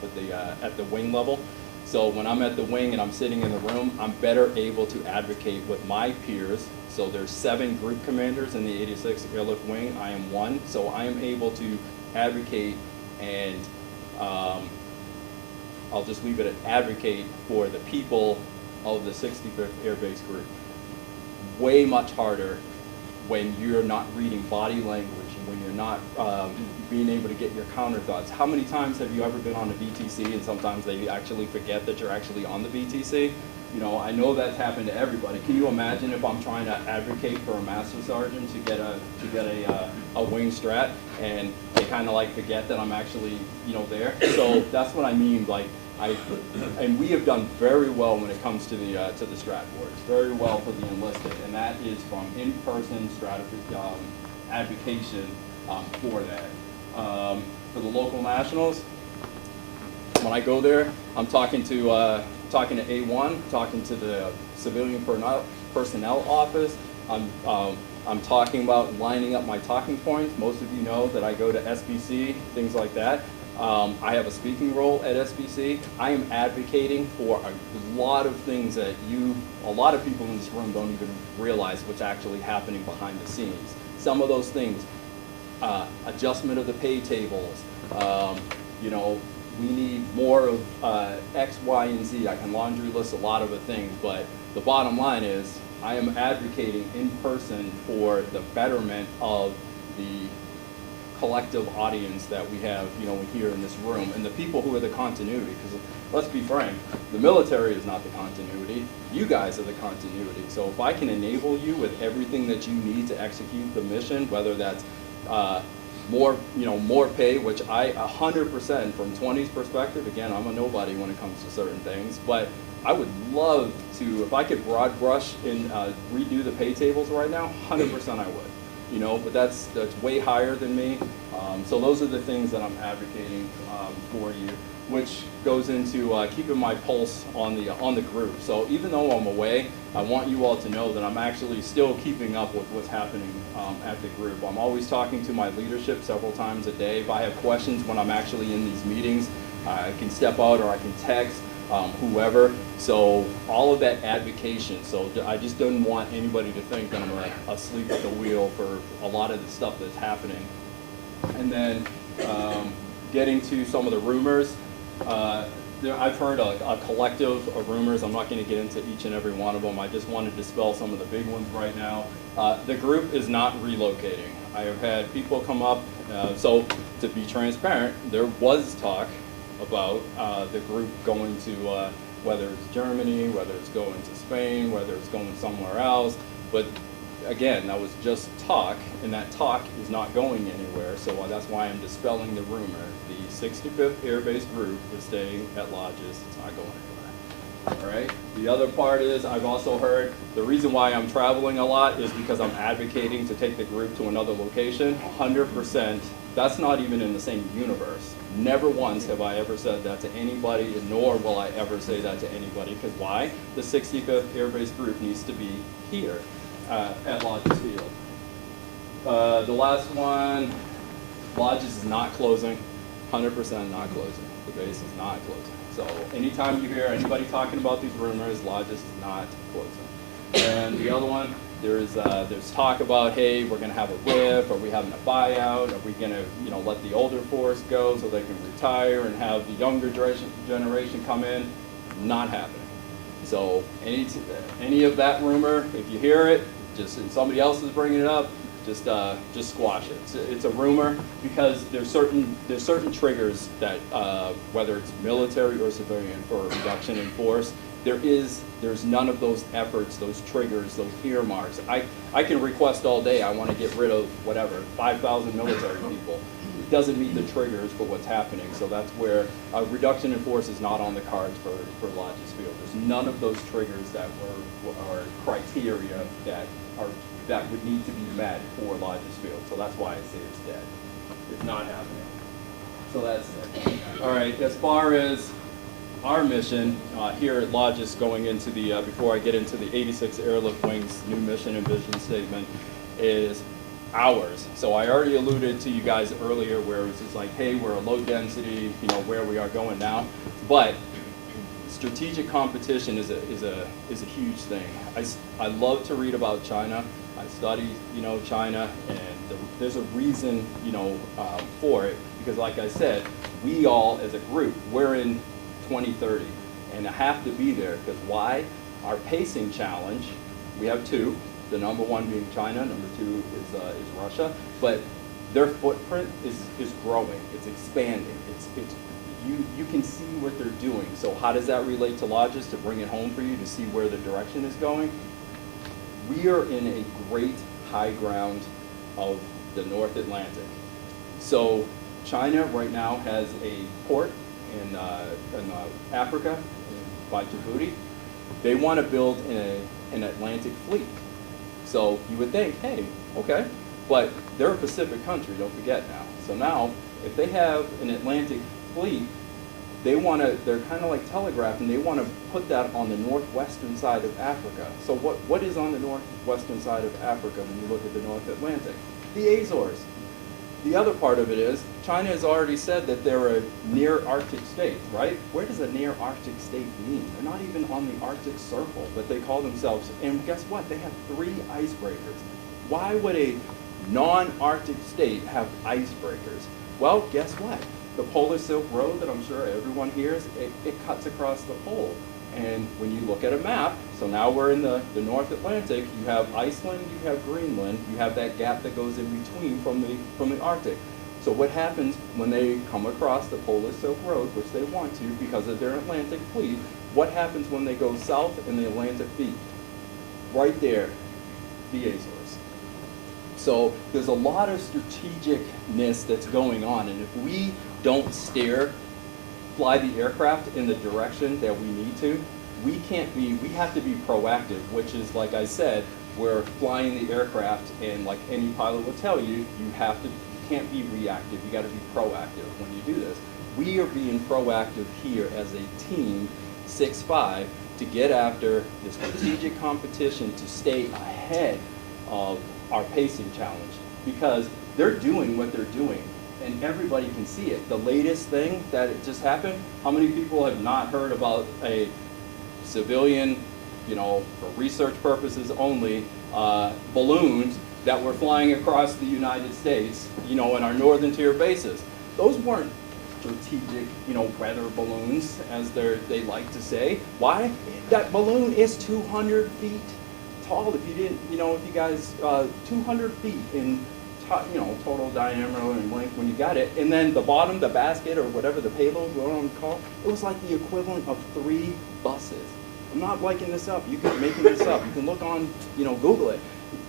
at the wing level. So when I'm at the wing and I'm sitting in the room, I'm better able to advocate with my peers. So there's 7 group commanders in the 86th Airlift Wing. I am one. So I am able to advocate and I'll just leave it at advocate for the people of the 65th Air Base Group. Way much harder when you're not reading body language, when you're not being able to get your counter thoughts. How many times have you ever been on a VTC and sometimes they actually forget that you're actually on the VTC? I know that's happened to everybody. Can you imagine if I'm trying to advocate for a master sergeant to get a wing strat and they kind of like forget that I'm actually there? So that's what I mean. And we have done very well when it comes to the strat boards. Very well for the enlisted, and that is from in-person advocation for that. For the local nationals, when I go there, I'm talking to A1, talking to the civilian personnel office. I'm talking about lining up my talking points. Most of you know that I go to SBC, things like that. I have a speaking role at SBC. I am advocating for a lot of things that a lot of people in this room don't even realize what's actually happening behind the scenes. Some of those things, adjustment of the pay tables, we need more of X, Y, and Z. I can laundry list a lot of the things, but the bottom line is I am advocating in person for the betterment of the collective audience that we have, here in this room, and the people who are the continuity. Because let's be frank, the military is not the continuity. You guys are the continuity. So if I can enable you with everything that you need to execute the mission, whether that's more pay, which I 100% from 20's perspective, again, I'm a nobody when it comes to certain things, but I would love to, if I could broad brush and redo the pay tables right now, 100% I would, but that's way higher than me. So those are the things that I'm advocating for you, which goes into keeping my pulse on the group. So even though I'm away, I want you all to know that I'm actually still keeping up with what's happening at the group. I'm always talking to my leadership several times a day. If I have questions when I'm actually in these meetings, I can step out or I can text whoever. So all of that advocation. So I just don't want anybody to think that I'm asleep at the wheel for a lot of the stuff that's happening. And then getting to some of the rumors. I've heard a collective of rumors. I'm not going to get into each and every one of them. I just want to dispel some of the big ones right now. The group is not relocating. I have had people come up, so to be transparent, there was talk about the group going to, whether it's Germany, whether it's going to Spain, whether it's going somewhere else, but again, that was just talk, and that talk is not going anywhere, so that's why I'm dispelling the rumor. The 65th Air Base group is staying at Lajes. It's not going anywhere. All right? The other part is I've also heard the reason why I'm traveling a lot is because I'm advocating to take the group to another location. 100%, that's not even in the same universe. Never once have I ever said that to anybody, nor will I ever say that to anybody, because why? The 65th Air Base group needs to be here at Lajes Field. The last one, Lajes is not closing, 100% not closing. The base is not closing. So anytime you hear anybody talking about these rumors, Lajes is not closing. And the other one, there's talk about, hey, we're going to have a RIF, are we having a buyout, are we going to let the older force go so they can retire and have the younger generation come in? Not happening. So any of that rumor, if you hear it, and somebody else is bringing it up, just squash it. It's a rumor because there's certain triggers that whether it's military or civilian for a reduction in force, there's none of those efforts, those triggers, those earmarks. I can request all day I want to get rid of whatever 5,000 military people. It doesn't meet the triggers for what's happening. So that's where a reduction in force is not on the cards for Lajes Field. There's none of those triggers that are criteria that would need to be met for Lajes Field. So that's why I say it's dead. It's not happening. So that's it. All right, as far as our mission here at Lajes going into the, before I get into the 86 Airlift Wing's new mission and vision statement, is hours. So I already alluded to you guys earlier where it was just like, hey, we're a low density, where we are going now. But strategic competition is a huge thing. I love to read about China. I study, China, and there's a reason, for it, because like I said, we all as a group, we're in 2030, and I have to be there, because why? Our pacing challenge, we have two, the number one being China, number two is Russia, but their footprint is growing, it's expanding, you can see what they're doing. So how does that relate to Lajes, to bring it home for you, to see where the direction is going? We are in a great high ground of the North Atlantic. So China right now has a port in Africa, by Djibouti. They want to build an Atlantic fleet. So you would think, hey, okay, but they're a Pacific country, don't forget now. So now, if they have an Atlantic fleet, they're kind of like telegraphing, they want to put that on the northwestern side of Africa. So what is on the northwestern side of Africa when you look at the North Atlantic? The Azores. The other part of it is, China has already said that they're a near Arctic state, right? Where does a near Arctic state mean? They're not even on the Arctic Circle, but they call themselves, and guess what? They have 3 icebreakers. Why would a non-Arctic state have icebreakers? Well, guess what? The Polar Silk Road that I'm sure everyone hears, it cuts across the pole. And when you look at a map, so now we're in the North Atlantic, you have Iceland, you have Greenland, you have that gap that goes in between from the Arctic. So what happens when they come across the Polar Silk Road, which they want to because of their Atlantic fleet, what happens when they go south in the Atlantic fleet? Right there, the Azores. So there's a lot of strategicness that's going on, and if we don't fly the aircraft in the direction that we need to, we have to be proactive, which is, like I said, we're flying the aircraft, and like any pilot will tell you, you can't be reactive, you gotta be proactive when you do this. We are being proactive here as a team, 6-5, to get after the strategic competition to stay ahead of our pacing challenge, because they're doing what they're doing and everybody can see it. The latest thing that just happened, how many people have not heard about a civilian, for research purposes only, balloons that were flying across the United States, in our northern tier bases? Those weren't strategic, weather balloons, as they like to say. Why? That balloon is 200 feet tall. If you didn't, if you guys, 200 feet in, total diameter and length when you got it. And then the bottom, the basket, or whatever the payload, what I'm call, it was like the equivalent of 3 buses. I'm not making this up. You can making this up. You can look on, Google it.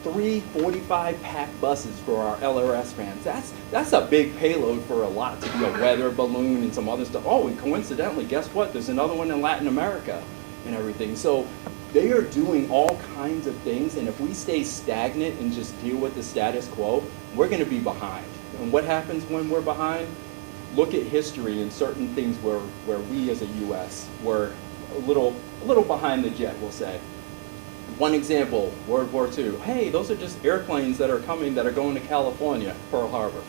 3 45-pack buses for our LRS fans. That's a big payload for a lot, to be a weather balloon and some other stuff. Oh, and coincidentally, guess what? There's another one in Latin America and everything. So they are doing all kinds of things, and if we stay stagnant and just deal with the status quo, we're going to be behind. And what happens when we're behind? Look at history and certain things where we as a U.S. were a little behind the jet, we'll say. One example, World War II. Hey, those are just airplanes that are coming that are going to California, Pearl Harbor,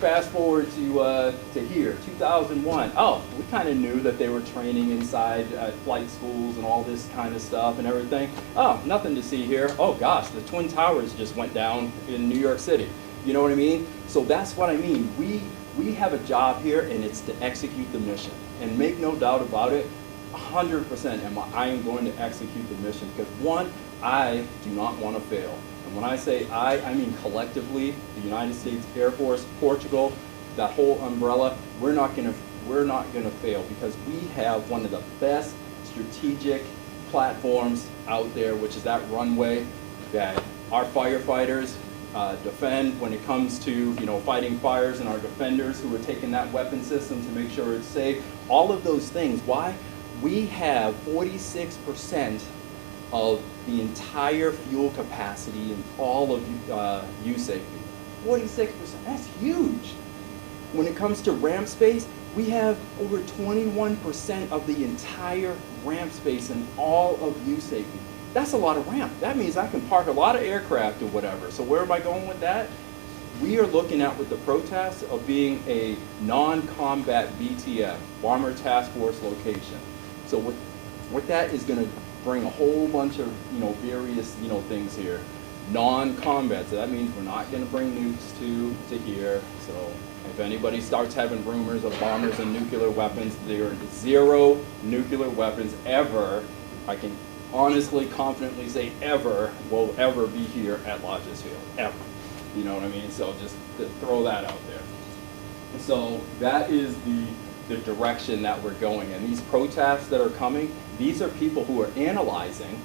Fast forward to here, 2001. Oh, we kind of knew that they were training inside flight schools and all this kind of stuff and everything. Oh, nothing to see here. Oh gosh, the Twin Towers just went down in New York City. You know what I mean? So that's what I mean. We have a job here, and it's to execute the mission. And make no doubt about it, 100% I am going to execute the mission, because one, I do not want to fail. And when I say I mean collectively, the United States Air Force, Portugal, that whole umbrella, we're not gonna fail, because we have one of the best strategic platforms out there, which is that runway that our firefighters defend when it comes to fighting fires, and our defenders who are taking that weapon system to make sure it's safe. All of those things. Why? We have 46% of the entire fuel capacity in all of USAFE. 46%, that's huge. When it comes to ramp space, we have over 21% of the entire ramp space in all of USAFE. That's a lot of ramp. That means I can park a lot of aircraft or whatever. So where am I going with that? We are looking at, with the protest, of being a non-combat BTF, Bomber Task Force location. So what that is going to bring a whole bunch of various things here. Non-combat, so that means we're not going to bring nukes to here. So if anybody starts having rumors of bombers and nuclear weapons, there are 0 nuclear weapons ever. I can honestly, confidently say ever will ever be here at Lajes Field, ever. You know what I mean? So just to throw that out there. So that is the direction that we're going. And these protests that are coming, these are people who are analyzing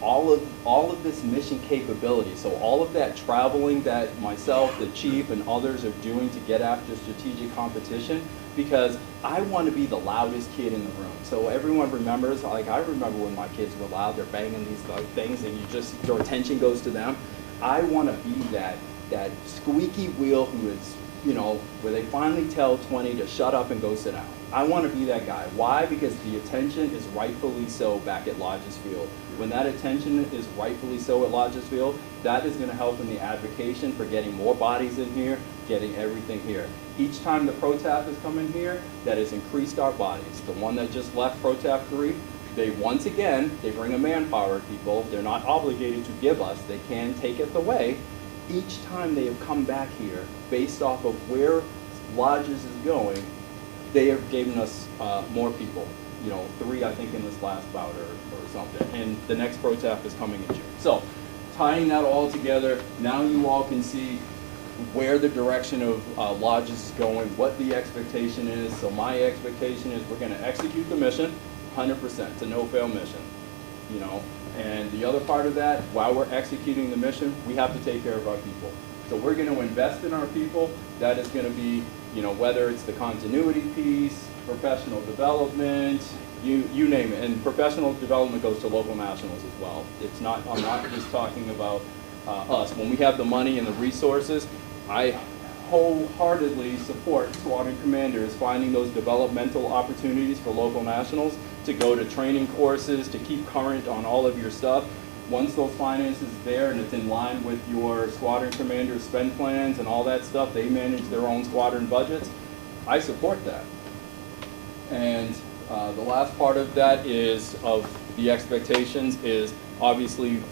all of this mission capability. So all of that traveling that myself, the chief, and others are doing to get after strategic competition, because I want to be the loudest kid in the room. So everyone remembers, like I remember when my kids were loud, they're banging these things, and your attention goes to them. I want to be that squeaky wheel who is, where they finally tell 20 to shut up and go sit down. I want to be that guy. Why? Because the attention is rightfully so back at Lajes Field. When that attention is rightfully so at Lajes Field, that is going to help in the advocation for getting more bodies in here, getting everything here. Each time the ProTAF has come in here, that has increased our bodies. The one that just left ProTAF 3, they bring a manpower people. They're not obligated to give us. They can take it away. Each time they have come back here, based off of where Lajes is going, they have given us more people. 3, I think, in this last bout or something. And the next ProTAF is coming in June. So, tying that all together, now you all can see where the direction of Lajes is going, what the expectation is. So my expectation is we're going to execute the mission 100%. It's a no-fail mission. And the other part of that, while we're executing the mission, we have to take care of our people. So we're going to invest in our people. That is going to be, whether it's the continuity piece, professional development, you name it. And professional development goes to local nationals as well. I'm not just talking about us. When we have the money and the resources, I wholeheartedly support squadron commanders finding those developmental opportunities for local nationals to go to training courses, to keep current on all of your stuff. Once those finances there and it's in line with your squadron commander spend plans and all that stuff, they manage their own squadron budgets, I support that. And the last part of that is, of the expectations, is obviously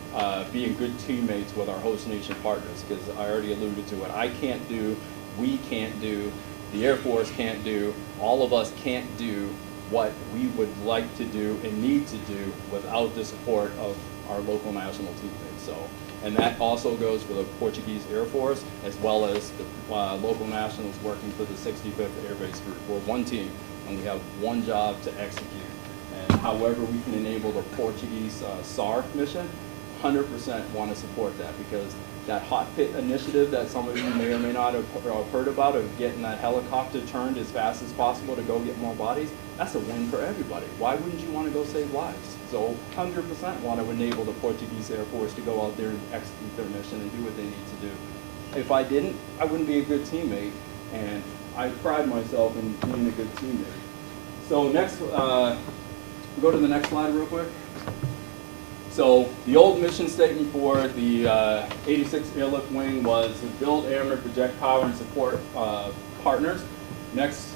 being good teammates with our host nation partners, because I already alluded to it. I can't do, we can't do, the Air Force can't do, all of us can't do what we would like to do and need to do without the support of our local national teammates. So, and that also goes for the Portuguese Air Force as well as the local nationals working for the 65th Air Base Group. We're one team and we have one job to execute. And however we can enable the Portuguese SAR mission, 100% want to support that, because that hot pit initiative that some of you may or may not have heard about, of getting that helicopter turned as fast as possible to go get more bodies, that's a win for everybody. Why wouldn't you want to go save lives? So 100% want to enable the Portuguese Air Force to go out there and execute their mission and do what they need to do. If I didn't, I wouldn't be a good teammate, and I pride myself in being a good teammate. So next, go to the next slide real quick. So the old mission statement for the 86th Airlift Wing was to build airmen, project power, and support partners. Next,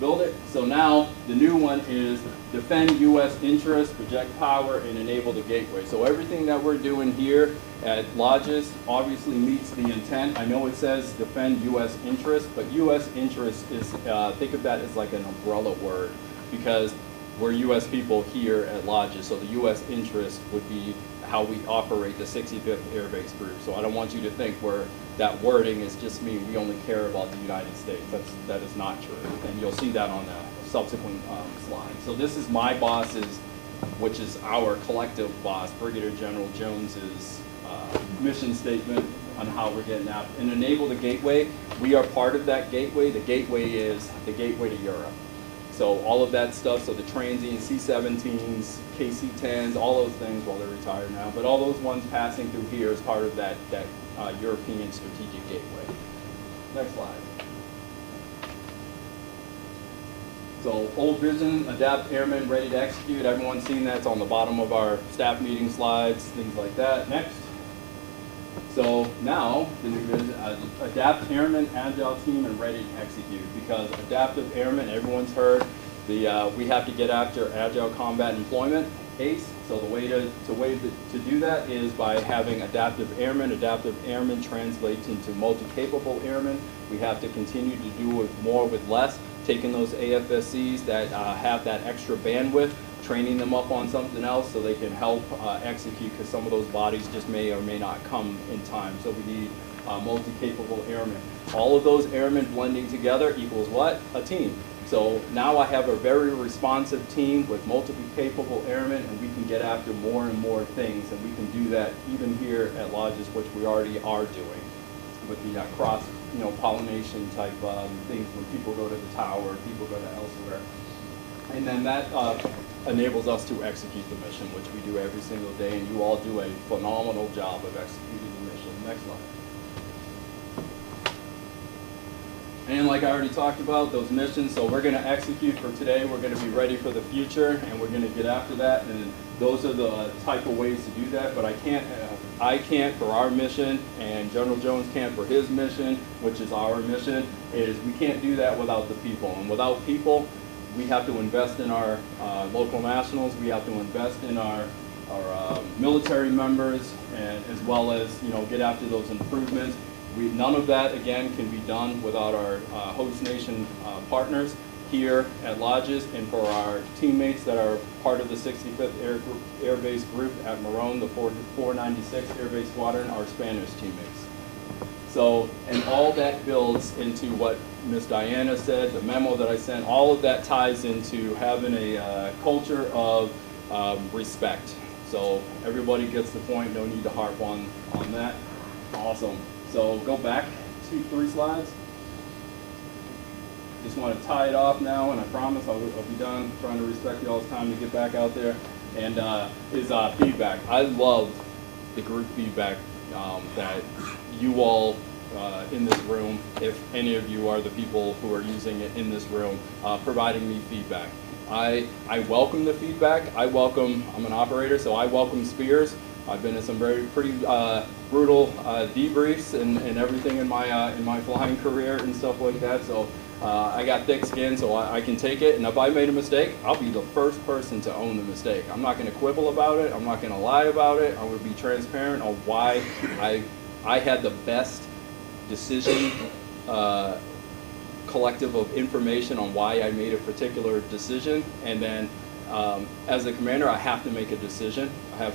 build it. So now the new one is defend U.S. interests, project power, and enable the gateway. So everything that we're doing here at Lajes obviously meets the intent. I know it says defend U.S. interests, but U.S. interests is, think of that as like an umbrella word, because we're U.S. people here at Lajes, so the U.S. interest would be how we operate the 65th Air Base Group. So I don't want you to think that wording is just me, we only care about the United States. That is not true, and you'll see that on the subsequent slide. So this is my boss's, which is our collective boss, Brigadier General Jones's mission statement on how we're getting out. And enable the gateway, we are part of that gateway. The gateway is the gateway to Europe. So all of that stuff, so the transient C-17s, KC-10s, all those things, well, they're retired now, but all those ones passing through here is part of that European strategic gateway. Next slide. So old vision, adapt airmen, ready to execute. Everyone's seen that. It's on the bottom of our staff meeting slides, things like that. Next. So now, the new vision, adapt airmen, agile team, and ready to execute. Because adaptive airmen, everyone's heard, we have to get after agile combat employment, ACE. So the way to do that is by having adaptive airmen. Adaptive airmen translates into multi-capable airmen. We have to continue to do more with less, taking those AFSCs that have that extra bandwidth, training them up on something else so they can help execute, because some of those bodies just may or may not come in time. So we need multi-capable airmen. All of those airmen blending together equals what? A team. So now I have a very responsive team with multiple capable airmen, and we can get after more and more things, and we can do that even here at Lajes, which we already are doing with the cross, pollination type things when people go to the tower, people go to elsewhere. And then that enables us to execute the mission, which we do every single day, and you all do a phenomenal job of executing the mission. Next slide. And like I already talked about, those missions, so we're going to execute for today, we're going to be ready for the future, and we're going to get after that, and those are the type of ways to do that, but I can't for our mission, and General Jones can't for his mission, which is our mission, is we can't do that without the people, and without people, we have to invest in our local nationals, we have to invest in our military members, and as well as, get after those improvements. None of that, again, can be done without our host nation partners here at Lajes, and for our teammates that are part of the 65th Air Base Group at Marone, the 496th Air Base Squadron, our Spanish teammates. So, and all that builds into what Ms. Diana said, the memo that I sent, all of that ties into having a culture of respect. So everybody gets the point, no need to harp on that. Awesome. So go back 2-3 slides. Just want to tie it off now, and I promise I'll be done. I'm trying to respect y'all's time to get back out there. And is feedback. I love the group feedback that you all in this room, if any of you are the people who are using it in this room, providing me feedback. I welcome the feedback. I'm an operator, so I welcome spears. I've been in some pretty brutal debriefs and everything in my flying career and stuff like that. So I got thick skin, so I can take it. And if I made a mistake, I'll be the first person to own the mistake. I'm not going to quibble about it. I'm not going to lie about it. I'm going to be transparent on why I had the best decision collective of information on why I made a particular decision. And then as a commander, I have to make a decision. I have,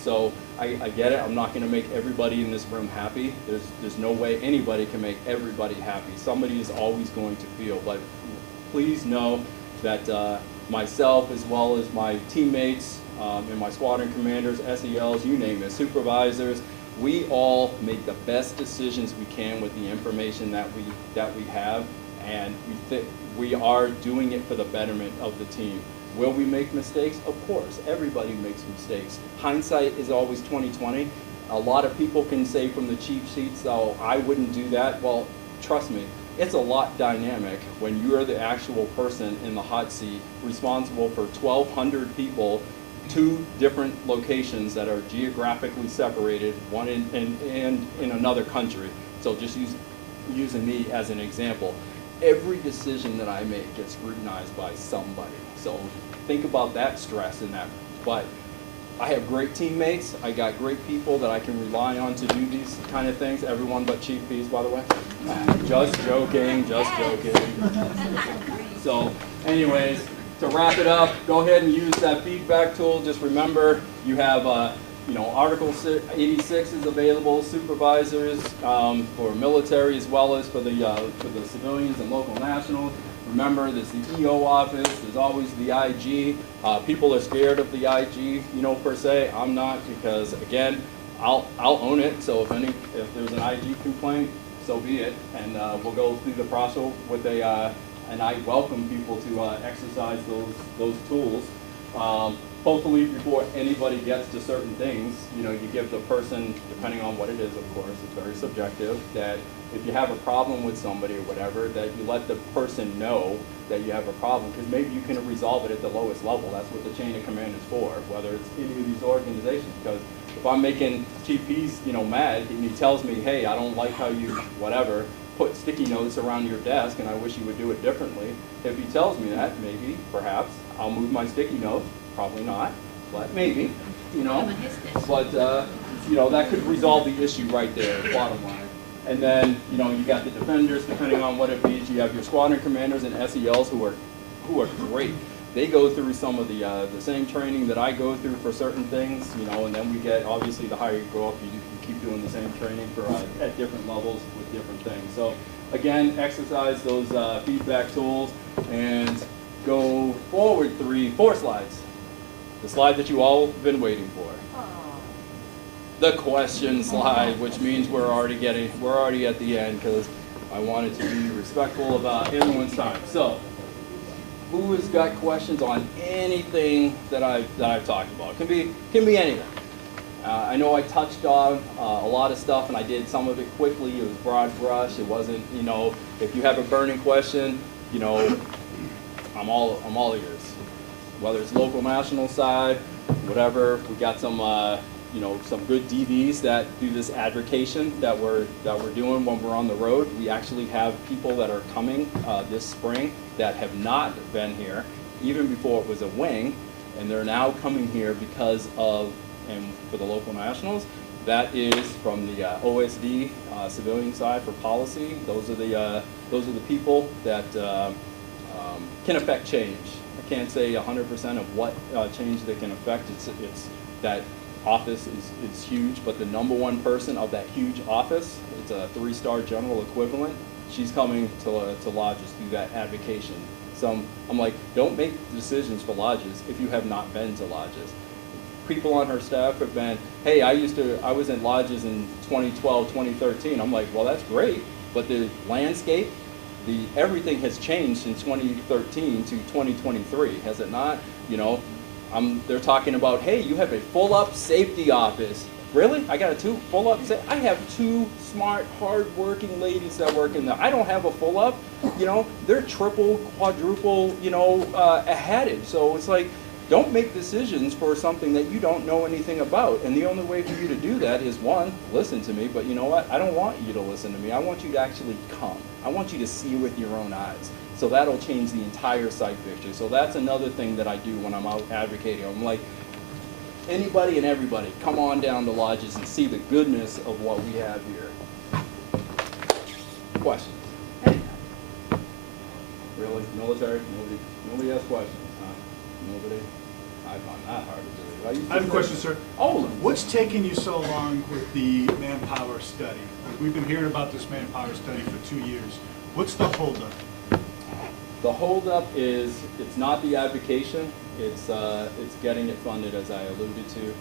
so I get it. I'm not going to make everybody in this room happy. There's no way anybody can make everybody happy. Somebody is always going to feel. But please know that myself, as well as my teammates and my squadron commanders, SELs, you name it, supervisors, we all make the best decisions we can with the information that we have, and we are doing it for the betterment of the team. Will we make mistakes? Of course, everybody makes mistakes. Hindsight is always 20/20. A lot of people can say from the cheap seats, "Oh, I wouldn't do that." Well, trust me, it's a lot dynamic when you're the actual person in the hot seat, responsible for 1,200 people, 2 different locations that are geographically separated, one in another country. So just using me as an example. Every decision that I make gets scrutinized by somebody. So think about that stress and that. But I have great teammates. I got great people that I can rely on to do these kind of things. Everyone but Chief Pease, by the way. Just joking, just joking. So anyways, to wrap it up, go ahead and use that feedback tool. Just remember, you have Article 86 is available, supervisors for military as well as for the civilians and local nationals. Remember, there's the EO office, there's always the IG. People are scared of the IG, per se. I'm not, because again, I'll own it. So if there's an IG complaint, so be it, and we'll go through the process with and I welcome people to exercise those tools. Hopefully, before anybody gets to certain things, you give the person, depending on what it is, of course, it's very subjective, that if you have a problem with somebody or whatever, that you let the person know that you have a problem, because maybe you can resolve it at the lowest level. That's what the chain of command is for, whether it's any of these organizations. Because if I'm making Chief Pease, mad, and he tells me, hey, I don't like how you, whatever, put sticky notes around your desk, and I wish you would do it differently. If he tells me that, maybe, perhaps, I'll move my sticky notes. Probably not, but maybe, But, that could resolve the issue right there, bottom line. And then, you got the defenders, depending on what it be. You have your squadron commanders and SELs who are great. They go through some of the same training that I go through for certain things, and then we get, obviously, the higher you go up, you keep doing the same training for at different levels with different things. So, again, exercise those feedback tools and go forward 4 slides. The slide that you all have been waiting for. The question slide, which means we're already at the end, because I wanted to be respectful about everyone's time. So, who has got questions on anything that I've talked about? Can be anything. I know I touched on a lot of stuff, and I did some of it quickly. It was broad brush. It wasn't, if you have a burning question, I'm all ears. Whether it's local, national side, whatever, we got some, some good DVs that do this advocation that we're doing when we're on the road. We actually have people that are coming this spring that have not been here, even before it was a wing, and they're now coming here because of, and for the local nationals, that is from the OSD civilian side for policy. Those are the people that can affect change. I can't say 100% of what change they can affect. It's that office is huge, but the #1 person of that huge office, it's a 3-star general equivalent. She's coming to Lajes through that advocation. So I'm like, don't make decisions for Lajes if you have not been to Lajes. people on her staff have been, hey, I was in Lajes in 2012, 2013. I'm like, well, that's great, but the landscape, everything has changed in 2013 to 2023, has it not? You know, they're talking about, hey, you have a full-up safety office. Really? I got a full-up? I have 2 smart, hard-working ladies that work in there. I don't have a full-up. You know, they're triple, quadruple, you know, headed. So it's like, don't make decisions for something that you don't know anything about. And the only way for you to do that is, one, listen to me. But you know what? I don't want you to listen to me. I want you to actually come. I want you to see with your own eyes. So that'll change the entire site picture. So that's another thing that I do when I'm out advocating. I'm like, anybody and everybody, come on down to Lajes and see the goodness of what we have here. Questions? Really? Military? Nobody has questions, huh? Nobody? I find that hard to believe. I have a question, sir. Oh, What's taking you so long with the manpower study? We've been hearing about this manpower study for 2 years. What's the holdup? the holdup is it's not the advocation, it's getting it funded, as I alluded to.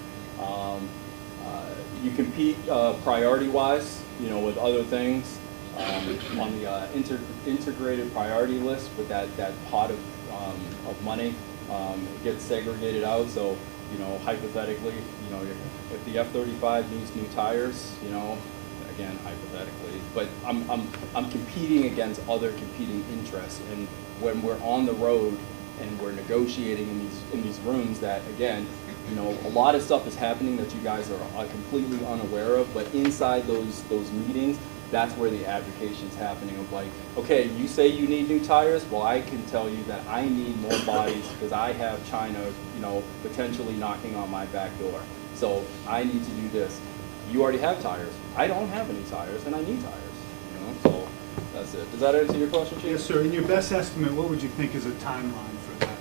You compete priority-wise, you know, with other things on the integrated priority list with that pot of money. It gets segregated out, so you know, hypothetically, you know, if the F-35 needs new tires, you know, again, hypothetically, but I'm competing against other competing interests, and when we're on the road and we're negotiating in these rooms, that again, you know, a lot of stuff is happening that you guys are completely unaware of, but inside those meetings, that's where the advocation's happening of like, okay, you say you need new tires, well, I can tell you that I need more bodies because I have China, you know, potentially knocking on my back door. So I need to do this. You already have tires. I don't have any tires, and I need tires. You know, so that's it. Does that answer your question, Chief? Yes, sir. In your best estimate, what would you think is a timeline for that?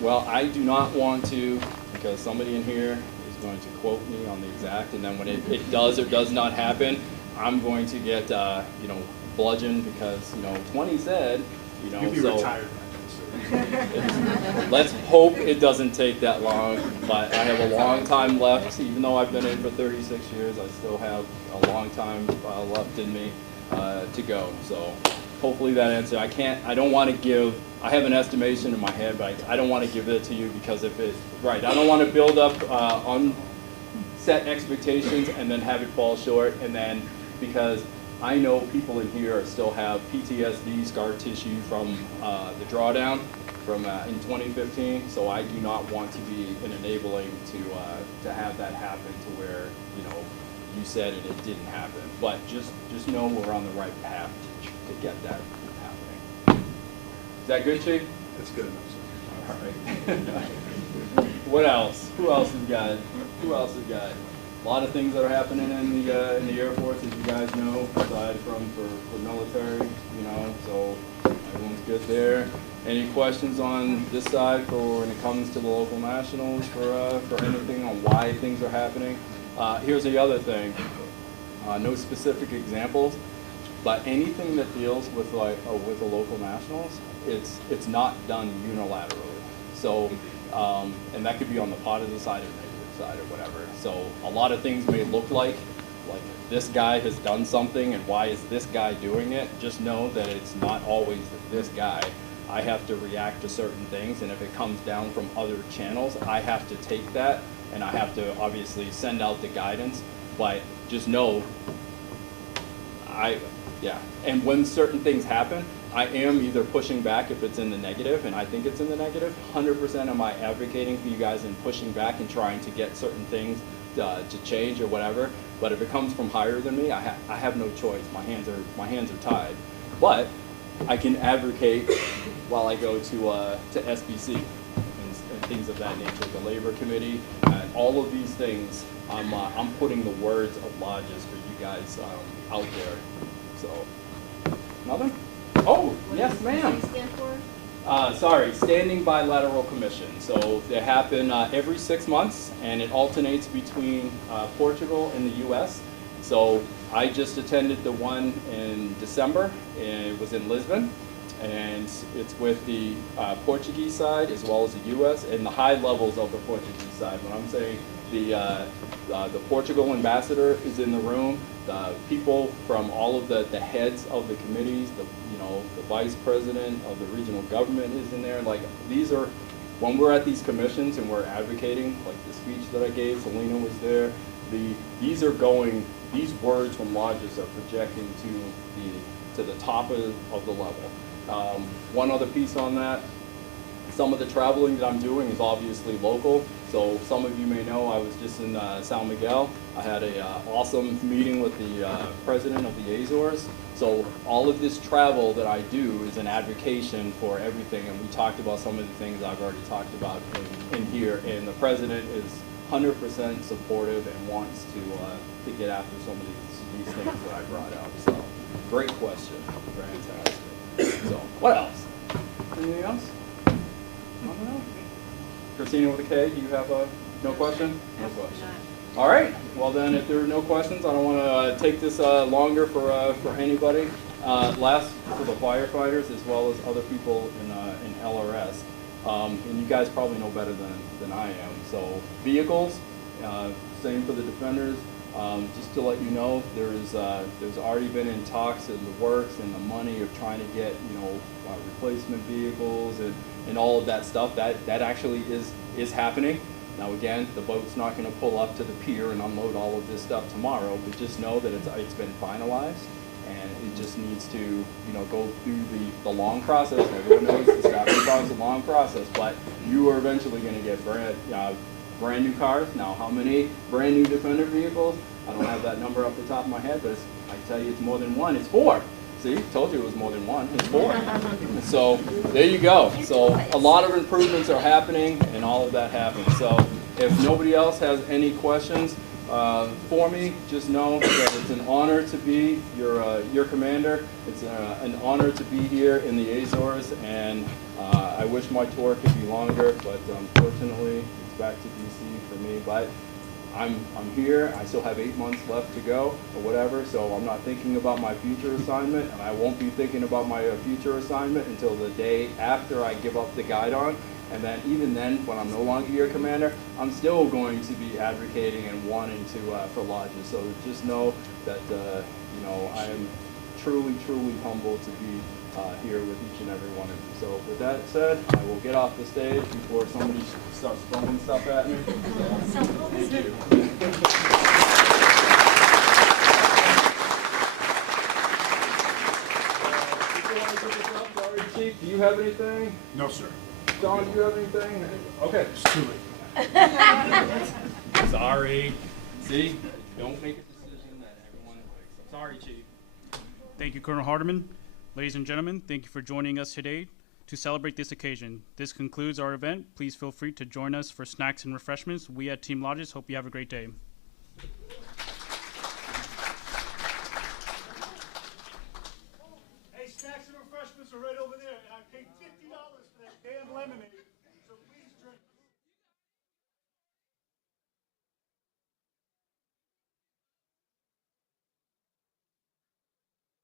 Well, I do not want to, because somebody in here is going to quote me on the exact, and then when it does or does not happen, I'm going to get, you know, bludgeoned because, you know, 20 said, you know, You'll be so retired by then, sir. let's hope it doesn't take that long, but I have a long time left. Even though I've been in for 36 years, I still have a long time left in me to go. So hopefully that answer. I don't want to give, I have an estimation in my head, but I don't want to give it to you because if it, right, I don't want to build up set expectations and then have it fall short, and then because I know people in here still have PTSD, scar tissue from the drawdown from in 2015, so I do not want to be an enabling to have that happen to where, you know, you said it didn't happen. But just know we're on the right path to get that happening. Is that good, Chief? That's good enough, sir. All right. What else? Who else has got? Who else has got? A lot of things that are happening in the Air Force, as you guys know, aside from for military, you know, so everyone's good there. Any questions on this side for when it comes to the local nationals for anything on why things are happening? Here's the other thing. No specific examples, but anything that deals with with the local nationals, it's not done unilaterally. So, and that could be on the positive side or negative side or whatever. So a lot of things may look like this guy has done something and why is this guy doing it? Just know that it's not always this guy. I have to react to certain things, and if it comes down from other channels, I have to take that and I have to obviously send out the guidance, but just know, and when certain things happen, I am either pushing back if it's in the negative, and I think it's in the negative. 100% am I advocating for you guys and pushing back and trying to get certain things to change or whatever. But if it comes from higher than me, I have no choice. My hands are tied. But I can advocate while I go to SBC and things of that nature, the Labor Committee, and all of these things. I'm putting the words of Lajes for you guys out there. So, nothing. Oh, yes, ma'am. Sorry, Standing Bilateral Commission. So they happen every 6 months, and it alternates between Portugal and the U.S. So I just attended the one in December, and it was in Lisbon, and it's with the Portuguese side as well as the U.S. and the high levels of the Portuguese side. When I'm saying The Portugal ambassador is in the room. The people from all of the heads of the committees, the vice president of the regional government is in there. Like, these are, when we're at these commissions and we're advocating, like the speech that I gave, Selena was there. These words from Lajes are projecting to the top of the level. One other piece on that. Some of the traveling that I'm doing is obviously local. So some of you may know I was just in San Miguel. I had a awesome meeting with the president of the Azores. So all of this travel that I do is an advocation for everything. And we talked about some of the things I've already talked about in here. And the president is 100% supportive and wants to get after some of these things that I brought up. So great question. Fantastic. So what else? Anything else? Christina with a K, do you have no question? No question. All right. Well then, if there are no questions, I don't want to take this longer for anybody. Last, for the firefighters as well as other people in LRS, and you guys probably know better than I am. So vehicles, same for the defenders. Just to let you know, there's already been in talks in the works and the money of trying to get replacement vehicles and all of that stuff. That actually is happening. Now again, the boat's not going to pull up to the pier and unload all of this stuff tomorrow, but just know that it's been finalized and it just needs to go through the long process. Everyone knows the staffing process is a long process, but you are eventually going to get brand new cars. Now, how many brand new Defender vehicles? I don't have that number off the top of my head, but I can tell you it's more than one. It's 4. See, told you it was more than 1. It's 4. So there you go. So a lot of improvements are happening, and all of that happens. So if nobody else has any questions for me, just know that it's an honor to be your commander. It's an honor to be here in the Azores, and I wish my tour could be longer, but unfortunately, it's back to DC for me. But I'm here. I still have 8 months left to go or whatever, so I'm not thinking about my future assignment, and I won't be thinking about my future assignment until the day after I give up the guidon. And then even then, when I'm no longer your commander, I'm still going to be advocating and wanting to for Lajes. So just know that I am truly, truly humbled to be here with each and every one of you. So with that said, I will get off the stage before somebody starts throwing stuff at me. So, thank you. Sorry, Chief, do you have anything? No, sir. Don, do you have anything? Okay. It's too late. Sorry. See? Don't make a decision that everyone likes. Sorry, Chief. Thank you, Colonel Hardeman. Ladies and gentlemen, thank you for joining us today to celebrate this occasion. This concludes our event. Please feel free to join us for snacks and refreshments. We at Team Lajes hope you have a great day.